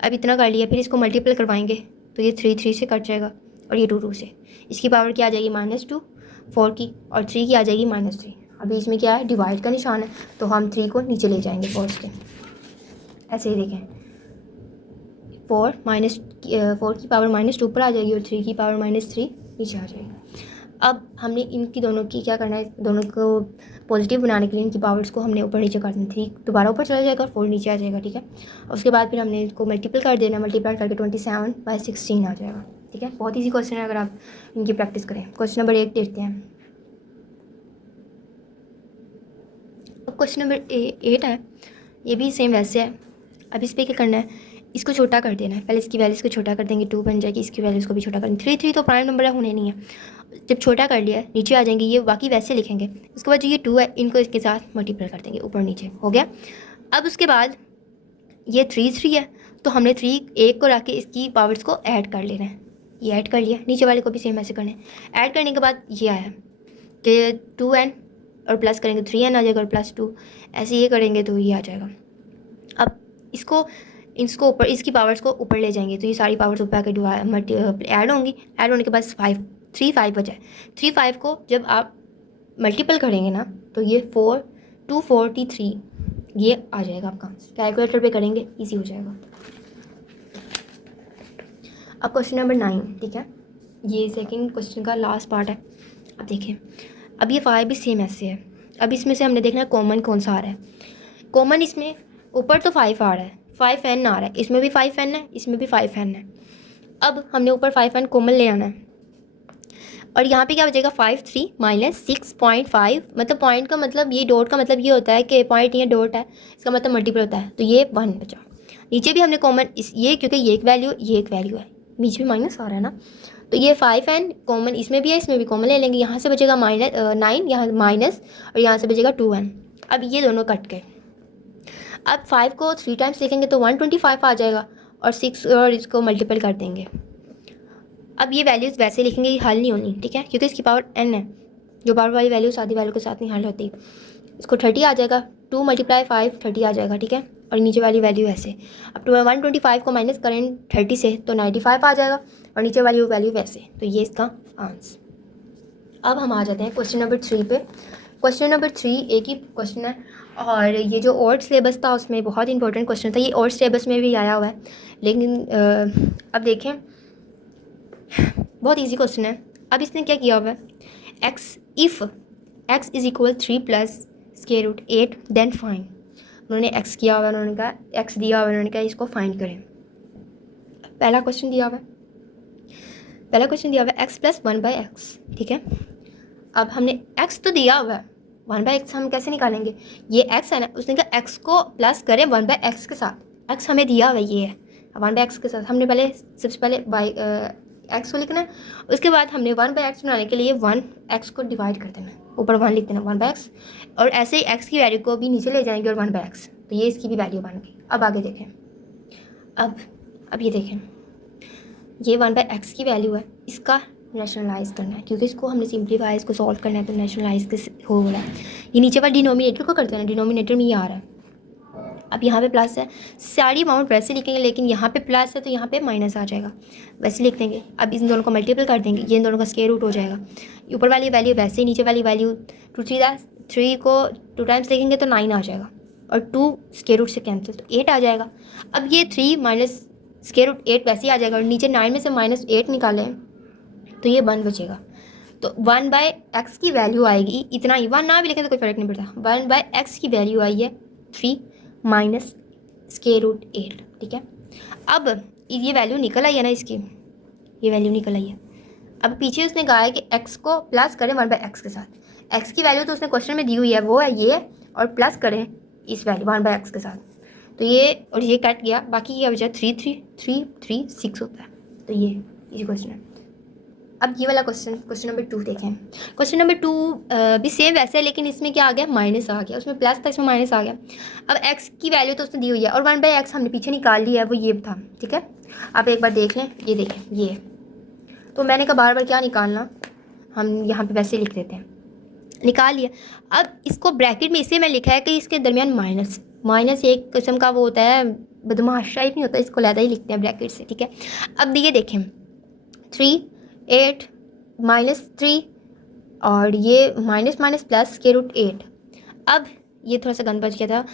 अब इतना कर लिया, फिर इसको मल्टीपल करवाएंगे तो ये 3 3 से कट जाएगा, और ये 2 2 से। इसकी पावर क्या आ जाएगी -2, 4 की, और 3 की आ जाएगी -3। अभी इसमें क्या है, डिवाइड का निशान है, तो हम 3 को नीचे ले जाएंगे 4 के। ऐसे ही देखें, 4 की पावर -2 ऊपर आ जाएगी, और 3 की पावर -3 नीचे आ जाएगी। अब हमने इनकी दोनों की क्या करना है, दोनों को पॉजिटिव बनाने के लिए इनकी पावर्स को हमने ऊपर नीचे कर देना। 3 दोबारा ऊपर चला जाएगा और 4 नीचे आ जाएगा, ठीक है। उसके बाद फिर हमने इसको मल्टीपल कर देना, मल्टीप्लाई करके 27/16 आ जाएगा, ठीक है। बहुत ईजी क्वेश्चन है अगर आप इनकी प्रैक्टिस करें। क्वेश्चन नंबर 1 देखते हैं। अब क्वेश्चन नंबर 8 है, ये भी सेम वैसे है। अब इस पर क्या करना है, इसको छोटा कर देना है। पहले इसकी वैल्यूज़ को छोटा कर देंगे, 2 बन जाएगी, इसकी वैल्यूज़ को भी छोटा कर देंगे। 3 तो प्राइम नंबर है, होने नहीं है। जब छोटा कर लिया नीचे आ जाएंगे, ये बाकी वैसे लिखेंगे। उसके बाद जो ये 2 है इनको इसके साथ मल्टीप्लाई कर देंगे, ऊपर नीचे हो गया। अब उसके बाद ये 3 है, तो हमने 3 एक को रख के इसकी पावर्स को ऐड कर लेना है। ये ऐड कर लिया, नीचे वाले को भी सेम ऐसे करना है। ऐड करने के बाद ये आया कि 2n और प्लस करेंगे 3n आ जाएगा, और +2 ऐसे ये करेंगे तो ये आ जाएगा। अब इसको ऊपर, इसकी पावर्स को ऊपर ले जाएंगे तो ये सारी पावर्स ऊपर आकर ऐड होंगी। ऐड होने के बाद 5 बचा है। 5 को जब आप मल्टीपल करेंगे ना तो ये 243 ये आ जाएगा आपका। कैलकुलेटर पे करेंगे, इजी हो जाएगा। अब क्वेश्चन नंबर 9, ठीक है, ये सेकंड क्वेश्चन का लास्ट पार्ट है। अब देखिए, अब ये 5 भी सेम ऐसे है। अब इसमें से हमने देखना है कॉमन कौन सा आ रहा है। कॉमन इसमें ऊपर तो 5 आ रहा है, 5n आ रहा है, इसमें भी 5n है, इसमें भी 5n है। अब हमने ऊपर 5n कॉमन ले आना है, और यहाँ पे क्या बचेगा 53 - 6.5। मतलब पॉइंट का मतलब, ये डॉट का मतलब ये होता है कि पॉइंट ये डॉट है, इसका मतलब मल्टीपल होता है, तो ये 1 बचा। नीचे भी हमने कॉमन ये, क्योंकि ये एक वैल्यू है, बीच में माइनस आ रहा है ना, तो ये 5n कॉमन इसमें भी है, इसमें भी कॉमन ले लेंगे। यहाँ से बचेगा -9, यहाँ माइनस, और यहाँ से बचेगा 2n। अब ये दोनों कट गए। अब 5 को 3 टाइम्स लिखेंगे तो 125 आ जाएगा, और 6 और इसको मल्टीपल कर देंगे। अब ये वैल्यूज़ वैसे लिखेंगे, ये हल नहीं होनी, ठीक है, क्योंकि इसकी पावर n है। जो पावर वाली वैल्यू आधी वैल्यू के साथ नहीं हल होती। इसको 30 आ जाएगा, 2 × 5 30 आ जाएगा, ठीक है, और नीचे वाली वैल्यू ऐसे। अब 125 को माइनस करें 30 से तो 95 आ जाएगा, और नीचे वाली वैल्यू वैसे। तो ये इसका आंसर। अब हम आ जाते हैं क्वेश्चन नंबर 3 पे। क्वेश्चन नंबर 3 एक ही क्वेश्चन है, और ये जो ओल्ड सिलेबस था उसमें बहुत इंपॉर्टेंट क्वेश्चन था। ये ओल्ड सिलेबस में भी आया हुआ है, लेकिन अब देखें, बहुत इजी क्वेश्चन है। अब इसने क्या किया हुआ है, इफ़ x = 3 + √8 देन फाइंड। उन्होंने x किया हुआ है, उन्होंने कहा x दिया हुआ है, उन्होंने कहा इसको फाइंड करें। पहला क्वेश्चन दिया हुआ है x + 1/x, ठीक है। अब हमने x तो दिया हुआ है, 1/x हम कैसे निकालेंगे, ये x है ना, उसने कहा x को प्लस करें 1/x के साथ। x हमें दिया हुआ है, ये है 1/x के साथ। हमने सबसे पहले x को लिखना है, उसके बाद हमने 1/x बनाने के लिए 1x को डिवाइड कर देना है, ऊपर 1 लिख देना 1/x, और ऐसे ही x की वैल्यू को भी नीचे ले जाएंगे और 1/x, तो ये इसकी भी वैल्यू बन गई। अब आगे देखें, अब ये देखें, ये 1/x की वैल्यू है, इसका नेशनलाइज करना है, क्योंकि इसको हमने सिंप्लीफाई, इसको सॉल्व करना है, तो नेशनलाइज हो रहा है। ये नीचे वाला डिनोमिनेटर को कर देना, डिनोमिनेटर में ये आ रहा है। अब यहाँ पे प्लस है, सारी अमाउंट वैसे लिखेंगे, लेकिन यहाँ पे प्लस है तो यहाँ पे माइनस आ जाएगा, वैसे लिख देंगे। अब इन दोनों को मल्टीपल कर देंगे, ये इन दोनों का स्क्वायर रूट हो जाएगा। ऊपर वाली वैल्यू वैसे, नीचे वाली वैल्यू 3 को 2 टाइम्स लिखेंगे तो 9 आ जाएगा, और 2 स्क्वायर रूट से कैंसिल तो 8 आ जाएगा। अब ये 3 माइनस स्क्वायर रूट 8 वैसे ही आ जाएगा, और नीचे 9 में से -8 निकालें तो ये 1 बचेगा। तो 1/x की वैल्यू आएगी इतना ही, 1 ना भी लिखें तो कोई फ़र्क नहीं पड़ता। 1/x की वैल्यू आई है 3 माइनस स्क्वायर रूट 8, ठीक है। अब ये वैल्यू निकल आई है ना, इसकी ये वैल्यू निकल आई है। अब पीछे उसने कहा है कि x को प्लस करें 1/x के साथ। x की वैल्यू तो उसने क्वेश्चन में दी हुई है, वो है ये, और प्लस करें इस वैल्यू 1/x के साथ, तो ये और ये कट गया, बाकी क्या बचा 3 6 होता है। तो ये क्वेश्चन है। अब ये वाला क्वेश्चन नंबर 2 देखें। क्वेश्चन नंबर 2 भी सेम वैसे है, लेकिन इसमें क्या आ गया, माइनस आ गया। उसमें प्लस था, इसमें माइनस आ गया। अब x की वैल्यू तो उसने दी हुई है, और 1/x हमने पीछे निकाल लिया है, वो ये था, ठीक है। आप एक बार देख लें, ये देखें, ये तो मैंने कहा बार बार क्या निकालना, हम यहाँ पे वैसे लिख देते हैं, निकाल लिया। अब इसको ब्रैकेट में इसलिए मैं लिखा है कि इसके दरमियान माइनस एक किस्म का वो होता है, बदमाश टाइप नहीं होता, इसको लहदा ही लिखते हैं ब्रैकेट से, ठीक है। अब ये देखें 3 8 -3, और ये माइनस प्लस स्क्वायर रूट 8। अब ये थोड़ा सा गंद बच गया था,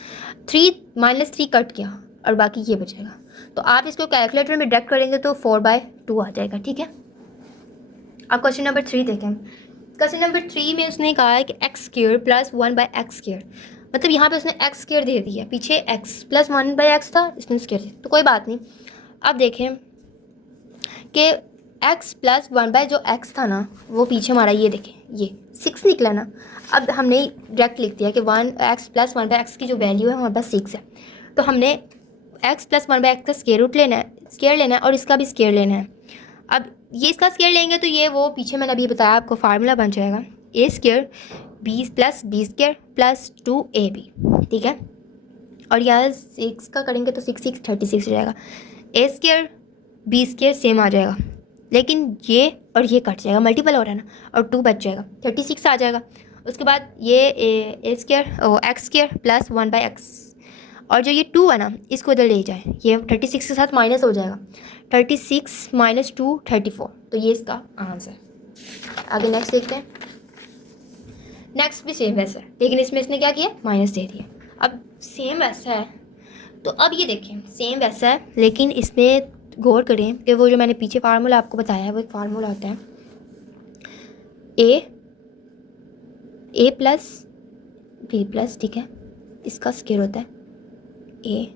3 - 3 कट गया, और बाकी ये बचेगा। तो आप इसको कैलकुलेटर में डिडक्ट करेंगे तो 4/2 आ जाएगा, ठीक है। अब क्वेश्चन नंबर 3 देखें। क्वेश्चन नंबर 3 में उसने कहा है कि x² + 1/x², मतलब यहाँ पे उसने x² दे दिया, पीछे x + 1/x था, इसने स्क्वायर दिया, तो कोई बात नहीं। अब देखें कि x + 1/जो x था ना, वो पीछे हमारा ये देखें, ये 6 निकला ना। अब हमने डायरेक्ट लिख दिया कि 1x प्लस 1/x की जो वैल्यू है हमारे पास 6 है, तो हमने x प्लस 1/x का स्क्वायर रूट लेना है, स्क्वायर लेना है, और इसका भी स्क्वायर लेना है। अब ये इसका स्क्वायर लेंगे तो ये वो पीछे मैंने अभी बताया आपको फार्मूला बन जाएगा a square b plus b square plus 2ab, ठीक है। और यहाँ 6 का करेंगे तो 6 6 36 हो जाएगा। A square B square same आ जाएगा, लेकिन ये और ये कट जाएगा, मल्टीपल हो रहा है ना, और 2 बच जाएगा, 36 आ जाएगा। उसके बाद ये a square x square plus 1/x, और जो ये 2 है ना इसको इधर ले जाए, ये 36 के साथ माइनस हो जाएगा, 36 माइनस 2 34, तो ये इसका आंसर। आगे नेक्स्ट देखते हैं। नेक्स्ट भी सेम वैसा है, लेकिन इसमें इसने क्या किया, माइनस दे दिया। अब सेम वैसा है, तो अब ये देखें सेम वैसा है, लेकिन इसमें गौर करें कि वो जो मैंने पीछे फार्मूला आपको बताया है वो एक फार्मूला होता है ए प्लस बी प्लस, ठीक है, इसका स्क्वायर होता है ए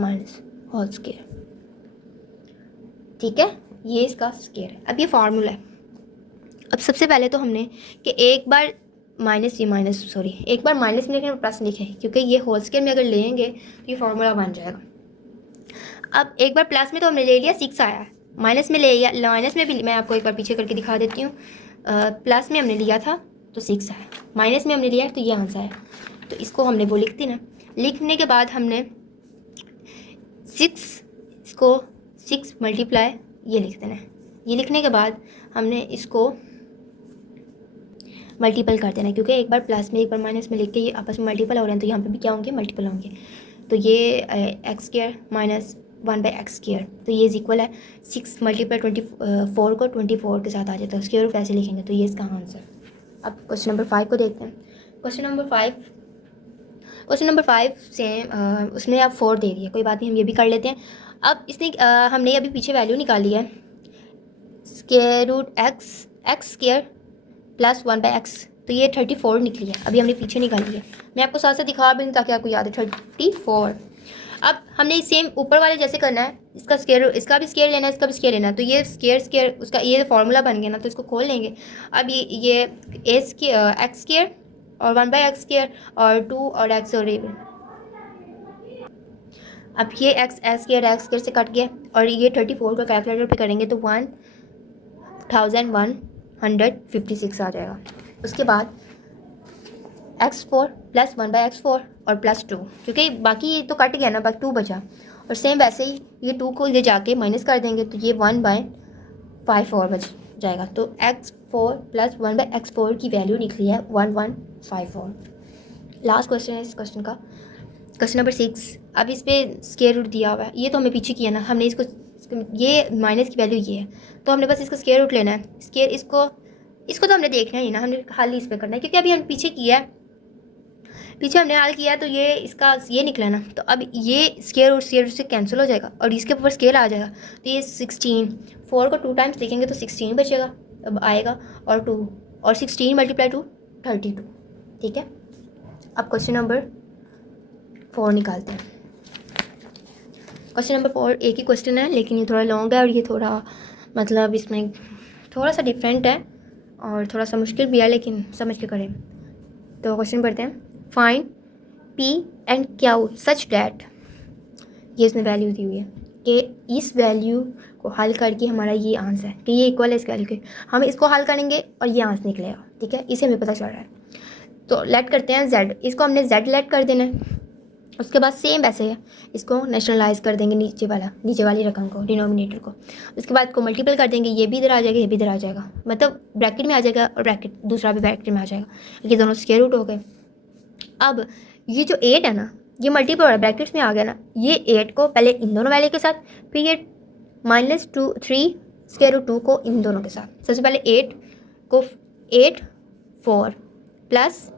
माइनस होल स्क्वायर, ठीक है, ये इसका स्क्वायर है। अब ये फार्मूला है। अब सबसे पहले तो हमने कि एक बार माइनस में लिखे प्लस लिखे, क्योंकि ये होल स्क्वायर में अगर लेंगे तो ये फार्मूला बन जाएगा। अब एक बार प्लस में तो हमने ले लिया 6 आया है, माइनस में ले लिया, माइनस में भी मैं आपको एक बार पीछे करके दिखा देती हूँ। प्लस में हमने लिया था तो 6 आया, माइनस में हमने लिया तो ये आंसर है। तो इसको हमने वो लिख दी ना, लिखने के बाद हमने 6 मल्टीप्लाई ये लिख देना है, ये लिखने के बाद हमने इसको मल्टीपल कर देना है, क्योंकि एक बार प्लस में एक बार माइनस में लिख के ये आपस में मल्टीपल हो रहे हैं, तो यहाँ पे भी क्या होंगे, मल्टीपल होंगे। तो ये x square minus 1/x square, तो ये इज इक्वल है 6 मल्टीप्लाई 24 को 24 के साथ आ जाता है, स्क्वायर रूट ऐसे लिखेंगे, तो ये इसका आंसर। अब क्वेश्चन नंबर 5 को देखते हैं। क्वेश्चन नंबर 5 सेम, उसने अब 4 दे दिया, कोई बात नहीं, हम ये भी कर लेते हैं। अब इसने हमने अभी पीछे वैल्यू निकाली है, square root x square plus 1/x, तो ये 34 निकली है, अभी हमने पीछे निकाली है। मैं आपको साथ साथ दिखा भी दूँ ताकि आपको याद है, 34। अब हमने सेम ऊपर वाले जैसे करना है, इसका स्क्वायर, इसका भी स्क्वायर लेना है, इसका भी स्क्वायर लेना है, तो ये स्क्वायर उसका ये फार्मूला बन गया ना, तो इसको खोल लेंगे। अब ये एक्स स्क्वायर और 1/x स्क्वायर और 2 और x और a, अब ये एक्स स्क्वायर से कट गया, और ये 34 को कैलकुलेटर पे करेंगे तो 1156 आ जाएगा। उसके बाद x4 प्लस 1/x4 और प्लस 2, क्योंकि बाकी तो कट गया ना, बाकी 2 बचा, और सेम वैसे ही ये 2 को ये जाके माइनस कर देंगे तो ये 1/54 बच जाएगा। तो x4 प्लस 1/x4 की वैल्यू निकली है 1154। लास्ट क्वेश्चन है इस क्वेश्चन का, क्वेश्चन नंबर 6। अब इस पर स्क्वायर रूट दिया हुआ है, ये तो हमने पीछे किया ना, हमने इसको ये माइनस की वैल्यू ये है, तो हमने बस इसका स्क्वायर रूट लेना है। स्क्वायर इसको तो हमने देखना ही ना, हमने हल इस पर करना है, क्योंकि अभी हम पीछे किया है, पीछे हमने हल किया तो ये इसका ये निकला ना, तो अब ये स्क्वायर रूट से कैंसिल हो जाएगा और इसके ऊपर स्क्वायर आ जाएगा, तो ये 16, 4 को 2 टाइम्स लिखेंगे तो 16 बचेगा, अब आएगा, और 2 और 16 मल्टीप्लाई 2 32, ठीक है। अब क्वेश्चन नंबर 4 निकालते हैं। क्वेश्चन नंबर 4 एक ही क्वेश्चन है, लेकिन ये थोड़ा लॉन्ग है और ये थोड़ा मतलब इसमें थोड़ा सा डिफरेंट है और थोड़ा सा मुश्किल भी है, लेकिन समझ के करें। तो क्वेश्चन पढ़ते हैं। Find P and Q such that, ये इसमें वैल्यू दी हुई है कि इस वैल्यू को हल करके हमारा ये आंसर है कि ये इक्वल है इस वैल्यू के, हम इसको हल करेंगे और ये आंसर निकलेगा, ठीक है, इसे हमें पता चल रहा है। तो लेट करते हैं जेड, इसको हमने जेड लेट कर देना है। उसके बाद सेम वैसे है, इसको नेशनलाइज कर देंगे नीचे वाली रकम को, डिनोमिनेटर को। उसके बाद को मल्टीपल कर देंगे, ये भी इधर आ जाएगा, ये भी इधर आ जाएगा, मतलब ब्रैकेट में आ जाएगा और ब्रैकेट दूसरा भी ब्रैकेट में आ जाएगा, ये दोनों स्क्वायर रूट हो गए। अब ये जो 8 है ना, ये मल्टीपल हो रहा है, ब्रैकेट्स में आ गया ना, ये 8 को पहले इन दोनों वैल्यू के साथ, फिर ये -3 स्क्वायर रूट 2 को इन दोनों के साथ। सबसे पहले 8 को 8 4 प्लस,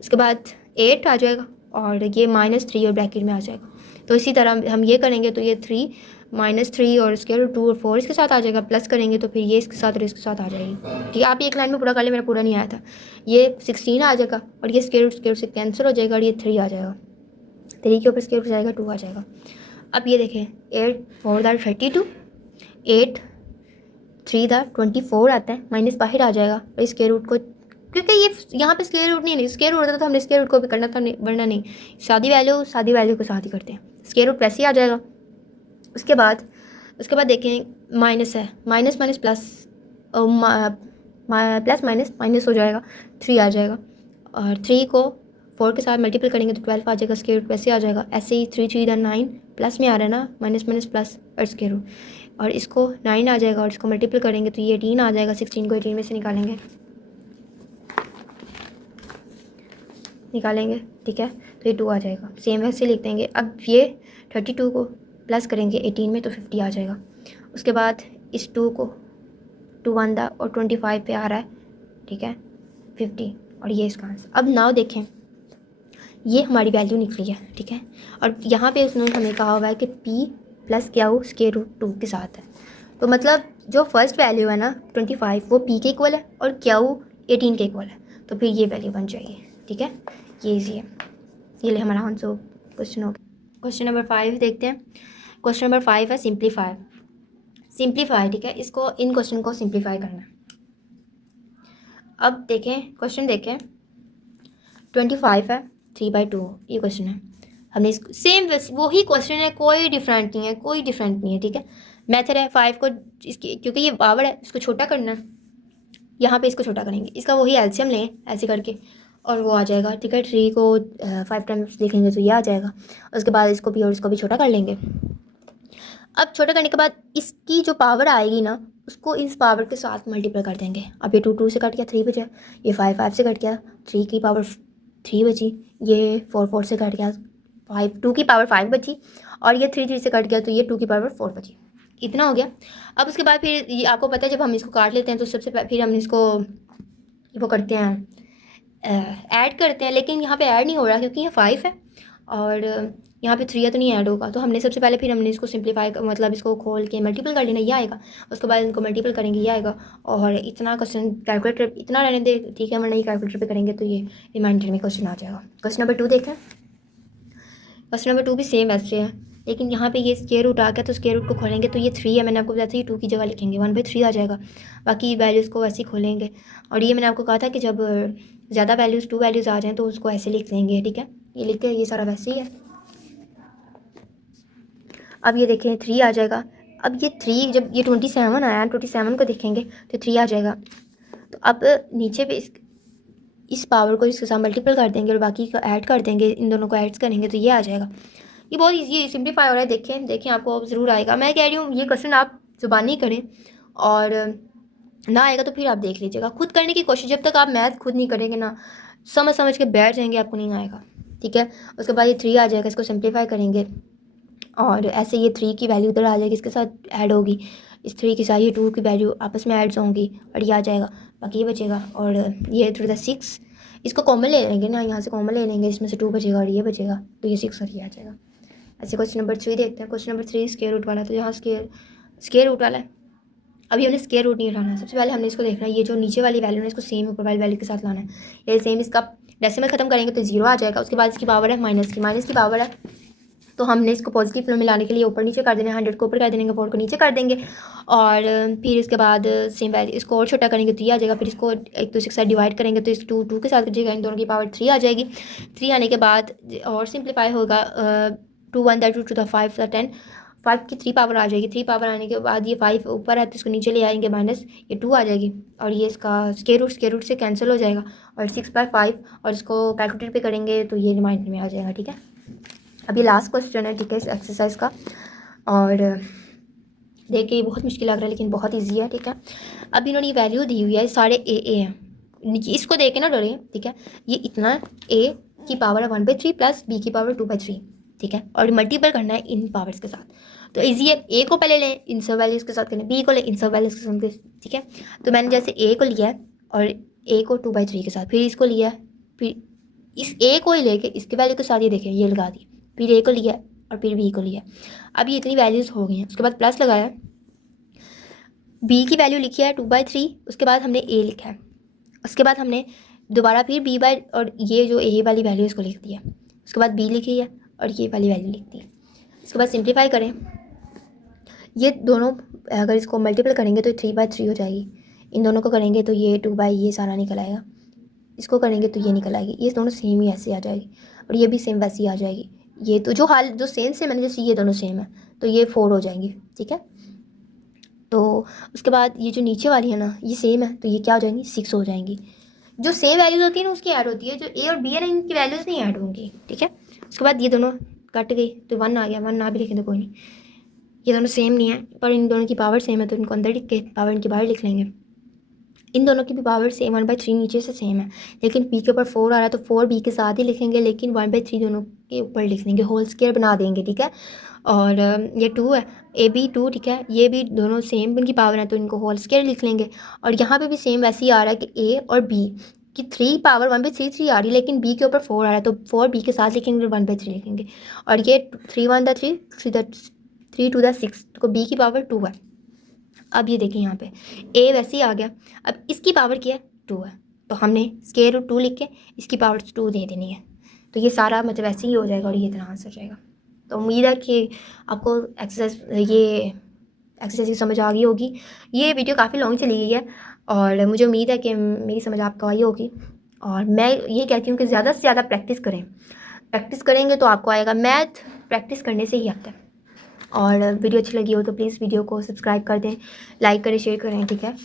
उसके बाद 8 आ जाएगा और ये -3 और ब्रैकेट में आ जाएगा। तो इसी तरह हम ये करेंगे तो ये 3 -3 और स्क्वायर रूट 2 और 4 इसके साथ आ जाएगा, प्लस करेंगे तो फिर ये इसके साथ और इसके साथ आ जाएगी, ठीक है। आप एक लाइन में पूरा कर ले, मेरा पूरा नहीं आया था। ये 16 आ जाएगा और ये स्क्वायर रूट से कैंसिल हो जाएगा और ये 3 आ जाएगा, 3 के ऊपर स्क्वायर रूट जाएगा, 2 आ जाएगा। अब ये देखें 8 4 32, 8 3/24 आता है, माइनस बाहर आ जाएगा और स्क्वायर रूट को, क्योंकि ये यहाँ पे स्क्वायर रूट नहीं, स्क्वायर रूट होता तो हमने स्क्वायर रूट को भी करना था, वरना नहीं, सादी वैल्यू को साथ ही करते हैं, स्क्वायर रूट वैसे ही आ जाएगा। उसके बाद देखें माइनस है, minus minus plus, plus minus minus हो जाएगा, 3 आ जाएगा, और 3 को 4 के साथ मल्टीपल करेंगे तो 12 आ जाएगा, स्क्वायर रूट वैसे आ जाएगा। ऐसे ही 3 3 9 प्लस में आ रहा है ना, माइनस माइनस प्लस और स्क्वायर रूट, और इसको 9 आ जाएगा और इसको मल्टीपल करेंगे तो ये 18 आ जाएगा। 16 को 18 में से निकालेंगे, ठीक है, तो ये 2 आ जाएगा, सेम वैसे लिख देंगे। अब ये 32 को प्लस करेंगे 18 में तो 50 आ जाएगा। उसके बाद इस 2 को 2 1 और 25 पे आ रहा है, ठीक है, 50, और ये इसका आंसर। अब नाउ देखें, ये हमारी वैल्यू निकली है, ठीक है, और यहाँ पे उसने हमें कहा हुआ है कि p प्लस क्या हो स्क्वायर रूट 2 के साथ है, तो मतलब जो फर्स्ट वैल्यू है ना 25 वो p के इक्वल है और क्या हो 18 के इक्वल है, तो फिर ये वैल्यू बन जाएगी, ठीक है, ये इजी है। ये ले हमारा आंसर क्वेश्चन हो गया। क्वेश्चन नंबर 5 देखते हैं। क्वेश्चन नंबर 5 है सिंप्लीफाई, ठीक है, इसको इन क्वेश्चन को सिंप्लीफाई करना है। अब देखें क्वेश्चन, देखें 25 है 3/2, ये क्वेश्चन है, हमने इसको सेम वही क्वेश्चन है, कोई डिफरेंट नहीं है, ठीक है। मेथड है 5 को इसकी, क्योंकि ये पावर है इसको छोटा करना है, यहाँ पे इसको छोटा करेंगे, इसका वही एलसीएम लें ऐसे करके और वो आ जाएगा, ठीक है। 3 को 5 टाइम्स लिखेंगे तो ये आ जाएगा। उसके बाद इसको भी और इसको भी छोटा कर लेंगे। अब छोटा करने के बाद इसकी जो पावर आएगी ना उसको इस पावर के साथ मल्टीप्लाई कर देंगे। अब ये 2 2 से कट गया 3 बचा, ये 5 5 से कट गया 3 की पावर 3 बची, ये 4 4 से कट गया 5 2 की पावर 5 बची, और ये 3 3 से कट गया तो ये 2 की पावर 4 बची। इतना हो गया। अब उसके बाद फिर ये आपको पता है जब हम इसको काट लेते हैं तो सबसे फिर हम इसको वो करते हैं, ऐड करते हैं, लेकिन यहाँ पे ऐड नहीं हो रहा क्योंकि ये 5 है और यहाँ पे 3 है तो नहीं ऐड होगा। तो हमने सबसे पहले फिर हमने इसको सिंप्लीफाई मतलब इसको खोल के मल्टीपल कर लेना, ये आएगा। उसके बाद इनको मल्टीपल करेंगे, ये आएगा। और इतना क्वेश्चन कैलकुलेटर इतना रहने दे, ठीक है, वरना ये कैलकुलेटर पे करेंगे तो ये रिमाइंडर में क्वेश्चन आ जाएगा। क्वेश्चन नंबर 2 देखें। क्वेश्चन नंबर 2 भी सेम ऐसे है, लेकिन यहाँ पे ये स्क्वायर रूट आ गया तो स्क्वायर रूट को खोलेंगे तो ये 3 है, मैंने आपको बताया था, ये 2 की जगह लिखेंगे 1/3 आ जाएगा। बाकी वैल्यूज़ को वैसे ही खोलेंगे। और ये मैंने आपको कहा था कि जब ज़्यादा वैल्यूज़ 2 वैल्यूज़ आ जाएँ तो उसको ऐसे लिख लेंगे, ठीक है। ये लिखते हैं, ये सारा वैसे ही है। अब ये देखें 3 आ जाएगा। अब ये 3 जब ये 27 आया, 27 को देखेंगे तो 3 आ जाएगा। तो अब नीचे पे इस पावर को इसके साथ मल्टीपल कर देंगे और बाकी को ऐड कर देंगे, इन दोनों को ऐड करेंगे तो ये आ जाएगा। ये बहुत ईजी सिंप्लीफाई हो रहा है, देखें आपको ज़रूर आएगा। मैं कह रही हूँ ये क्वेश्चन आप ज़ुबानी करें और ना आएगा तो फिर आप देख लीजिएगा, खुद करने की कोशिश। जब तक आप मैथ खुद नहीं करेंगे ना, समझ के बैठ जाएंगे, आपको नहीं आएगा, ठीक है। उसके बाद ये 3 आ जाएगा, इसको सिंप्लीफाई करेंगे और ऐसे ये 3 की वैल्यू उधर आ जाएगी, इसके साथ ऐड होगी, इस 3 के साथ ये 2 की वैल्यू आपस में ऐड होंगी और ये आ जाएगा, बाकी ये बचेगा। और ये 6 इसको कॉमन ले लेंगे ना, यहाँ से कॉमन ले लेंगे, इसमें से 2 बचेगा और ये बचेगा तो ये 6 और ये आ जाएगा। ऐसे क्वेश्चन नंबर 3 देखते हैं। क्वेश्चन नंबर 3 स्क्वायर रूट वाला, तो यहाँ स्क्वायर रूट वाला है। अभी हमने स्क्वायर रूट नहीं उठाना है, सबसे पहले हमने इसको देखना है ये जो नीचे वाली वैल्यू है इसको सेम ऊपर वाली वैल्यू के साथ लाना है। ये सेम इसका डेसिमल खत्म करेंगे तो 0 आ जाएगा। उसके बाद इसकी पावर है माइनस की पावर है, तो हमने इसको पॉजिटिव फ्लो में लाने के लिए ऊपर नीचे कर देना है, 100 को ऊपर कर देंगे, 4 को नीचे कर देंगे। और फिर इसके बाद सेम वैल्यू इसको और छोटा करेंगे तो ये आ जाएगा। फिर इसको एक दूसरे के साथ डिवाइड करेंगे तो इस 2 के साथ करिएगा, इन दोनों की पावर 3 आ जाएगी। 3 आने के बाद और सिंप्लीफाई होगा, 2 1 2 2 5 10, 5 की 3 पावर आ जाएगी। 3 पावर आने के बाद ये 5 ऊपर है तो इसको नीचे ले आएंगे, माइनस ये 2 आ जाएगी और ये इसका स्क्वायर रूट से कैंसिल हो जाएगा और 6/5 और इसको कैलकुलेटर पे करेंगे तो ये रिमाइंडर में आ जाएगा, ठीक है। अभी लास्ट क्वेश्चन है, ठीक है, इस एक्सरसाइज का। और देखिए बहुत मुश्किल लग रहा है लेकिन बहुत इजी है, ठीक है। अब इन्होंने वैल्यू दी हुई है, सारे ए हैं, इसको देख के ना डरे, ठीक है। ये इतना ए की पावर है 1/3 प्लस बी की पावर 2/3, ठीक है, और मल्टीपल करना है इन पावर्स के साथ। तो इजी है, ए को पहले लें इन सब वैल्यूज़ के साथ करें, बी को लें इन सब वैल्यूज़ के साथ, ठीक है। तो मैंने जैसे ए को लिया है और ए को 2/3 के साथ, फिर इसको लिया है, फिर इस ए को ही लेके इसके वैल्यू के साथ ये देखें ये लगा दी, फिर ए को लिया और फिर बी को लिया। अब ये इतनी वैल्यूज़ हो गई हैं। उसके बाद प्लस लगाया, बी की वैल्यू लिखी है 2/3, उसके बाद हमने ए लिखा है, उसके बाद हमने दोबारा फिर बी बाय और ये जो ए वाली वैल्यू इसको लिख दिया, उसके बाद बी लिखी है और ये वाली वैल्यू लिख दी। इसके बाद सिंप्लीफाई करें, ये दोनों अगर इसको मल्टीपल करेंगे तो 3/3 हो जाएगी, इन दोनों को करेंगे तो ये 2 ये सारा निकल आएगा, इसको करेंगे तो ये निकल आएगी, ये दोनों सेम ही ऐसे आ जाएगी और ये भी सेम वैसे ही आ जाएगी। ये तो जो हाल जो सेम सेम है, जैसे ये दोनों सेम है तो ये 4 हो जाएंगी, ठीक है। तो उसके बाद ये जो नीचे वाली है ना, ये सेम है तो ये क्या हो जाएंगी, 6 हो जाएंगी। जो सेम वैल्यूज होती है ना उसकी ऐड होती है, जो ए और बी है ना इनकी वैल्यूज़ नहीं ऐड होंगी, ठीक है। उसके बाद ये दोनों कट गई तो 1 आ गया, 1 ना भी लिखें तो कोई नहीं, ये दोनों सेम नहीं है पर इन दोनों की पावर सेम है तो इनको अंदर लिख के पावर इनकी बाहर लिख लेंगे। इन दोनों की भी पावर सेम 1/3 नीचे से सेम है, लेकिन पी के ऊपर 4 आ रहा है तो 4 बी के साथ ही लिखेंगे, लेकिन 1/3 दोनों के ऊपर लिख देंगे, होल स्क्वायर बना देंगे, ठीक है। और ये 2 है, ए बी 2, ठीक है, ये भी दोनों सेम इनकी पावर है तो इनको होल स्क्वायर लिख लेंगे। और यहाँ पे भी सेम वैसे ही आ रहा है कि ए और बी की 3 पावर 1/3 आ रही है, लेकिन बी के ऊपर 4 आ रहा है तो 4 बी के साथ लिखेंगे, 1/3 लिखेंगे। और ये 3 1 3 3 2 6 तो बी की पावर 2 है। अब ये देखिए यहाँ पे ए वैसे ही आ गया, अब इसकी पावर क्या है, 2 है, तो हमने स्क्वायर रूट 2 लिख के इसकी पावर 2 दे देनी है, तो ये सारा मतलब ऐसे ही हो जाएगा और ये इतना आंसर जाएगा। तो उम्मीद है कि आपको ये एक्सरसाइज की समझ आ गई होगी। ये वीडियो काफ़ी लॉन्ग चली गई है और मुझे उम्मीद है कि मेरी समझ आपको आई होगी। और मैं ये कहती हूँ कि ज़्यादा से ज़्यादा प्रैक्टिस करें, प्रैक्टिस करेंगे तो आपको आएगा, मैथ प्रैक्टिस करने से ही आता है। और वीडियो अच्छी लगी हो तो प्लीज़ वीडियो को सब्सक्राइब कर दें, लाइक करें, शेयर करें, ठीक है।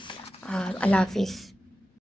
अल्लाह हाफिज़।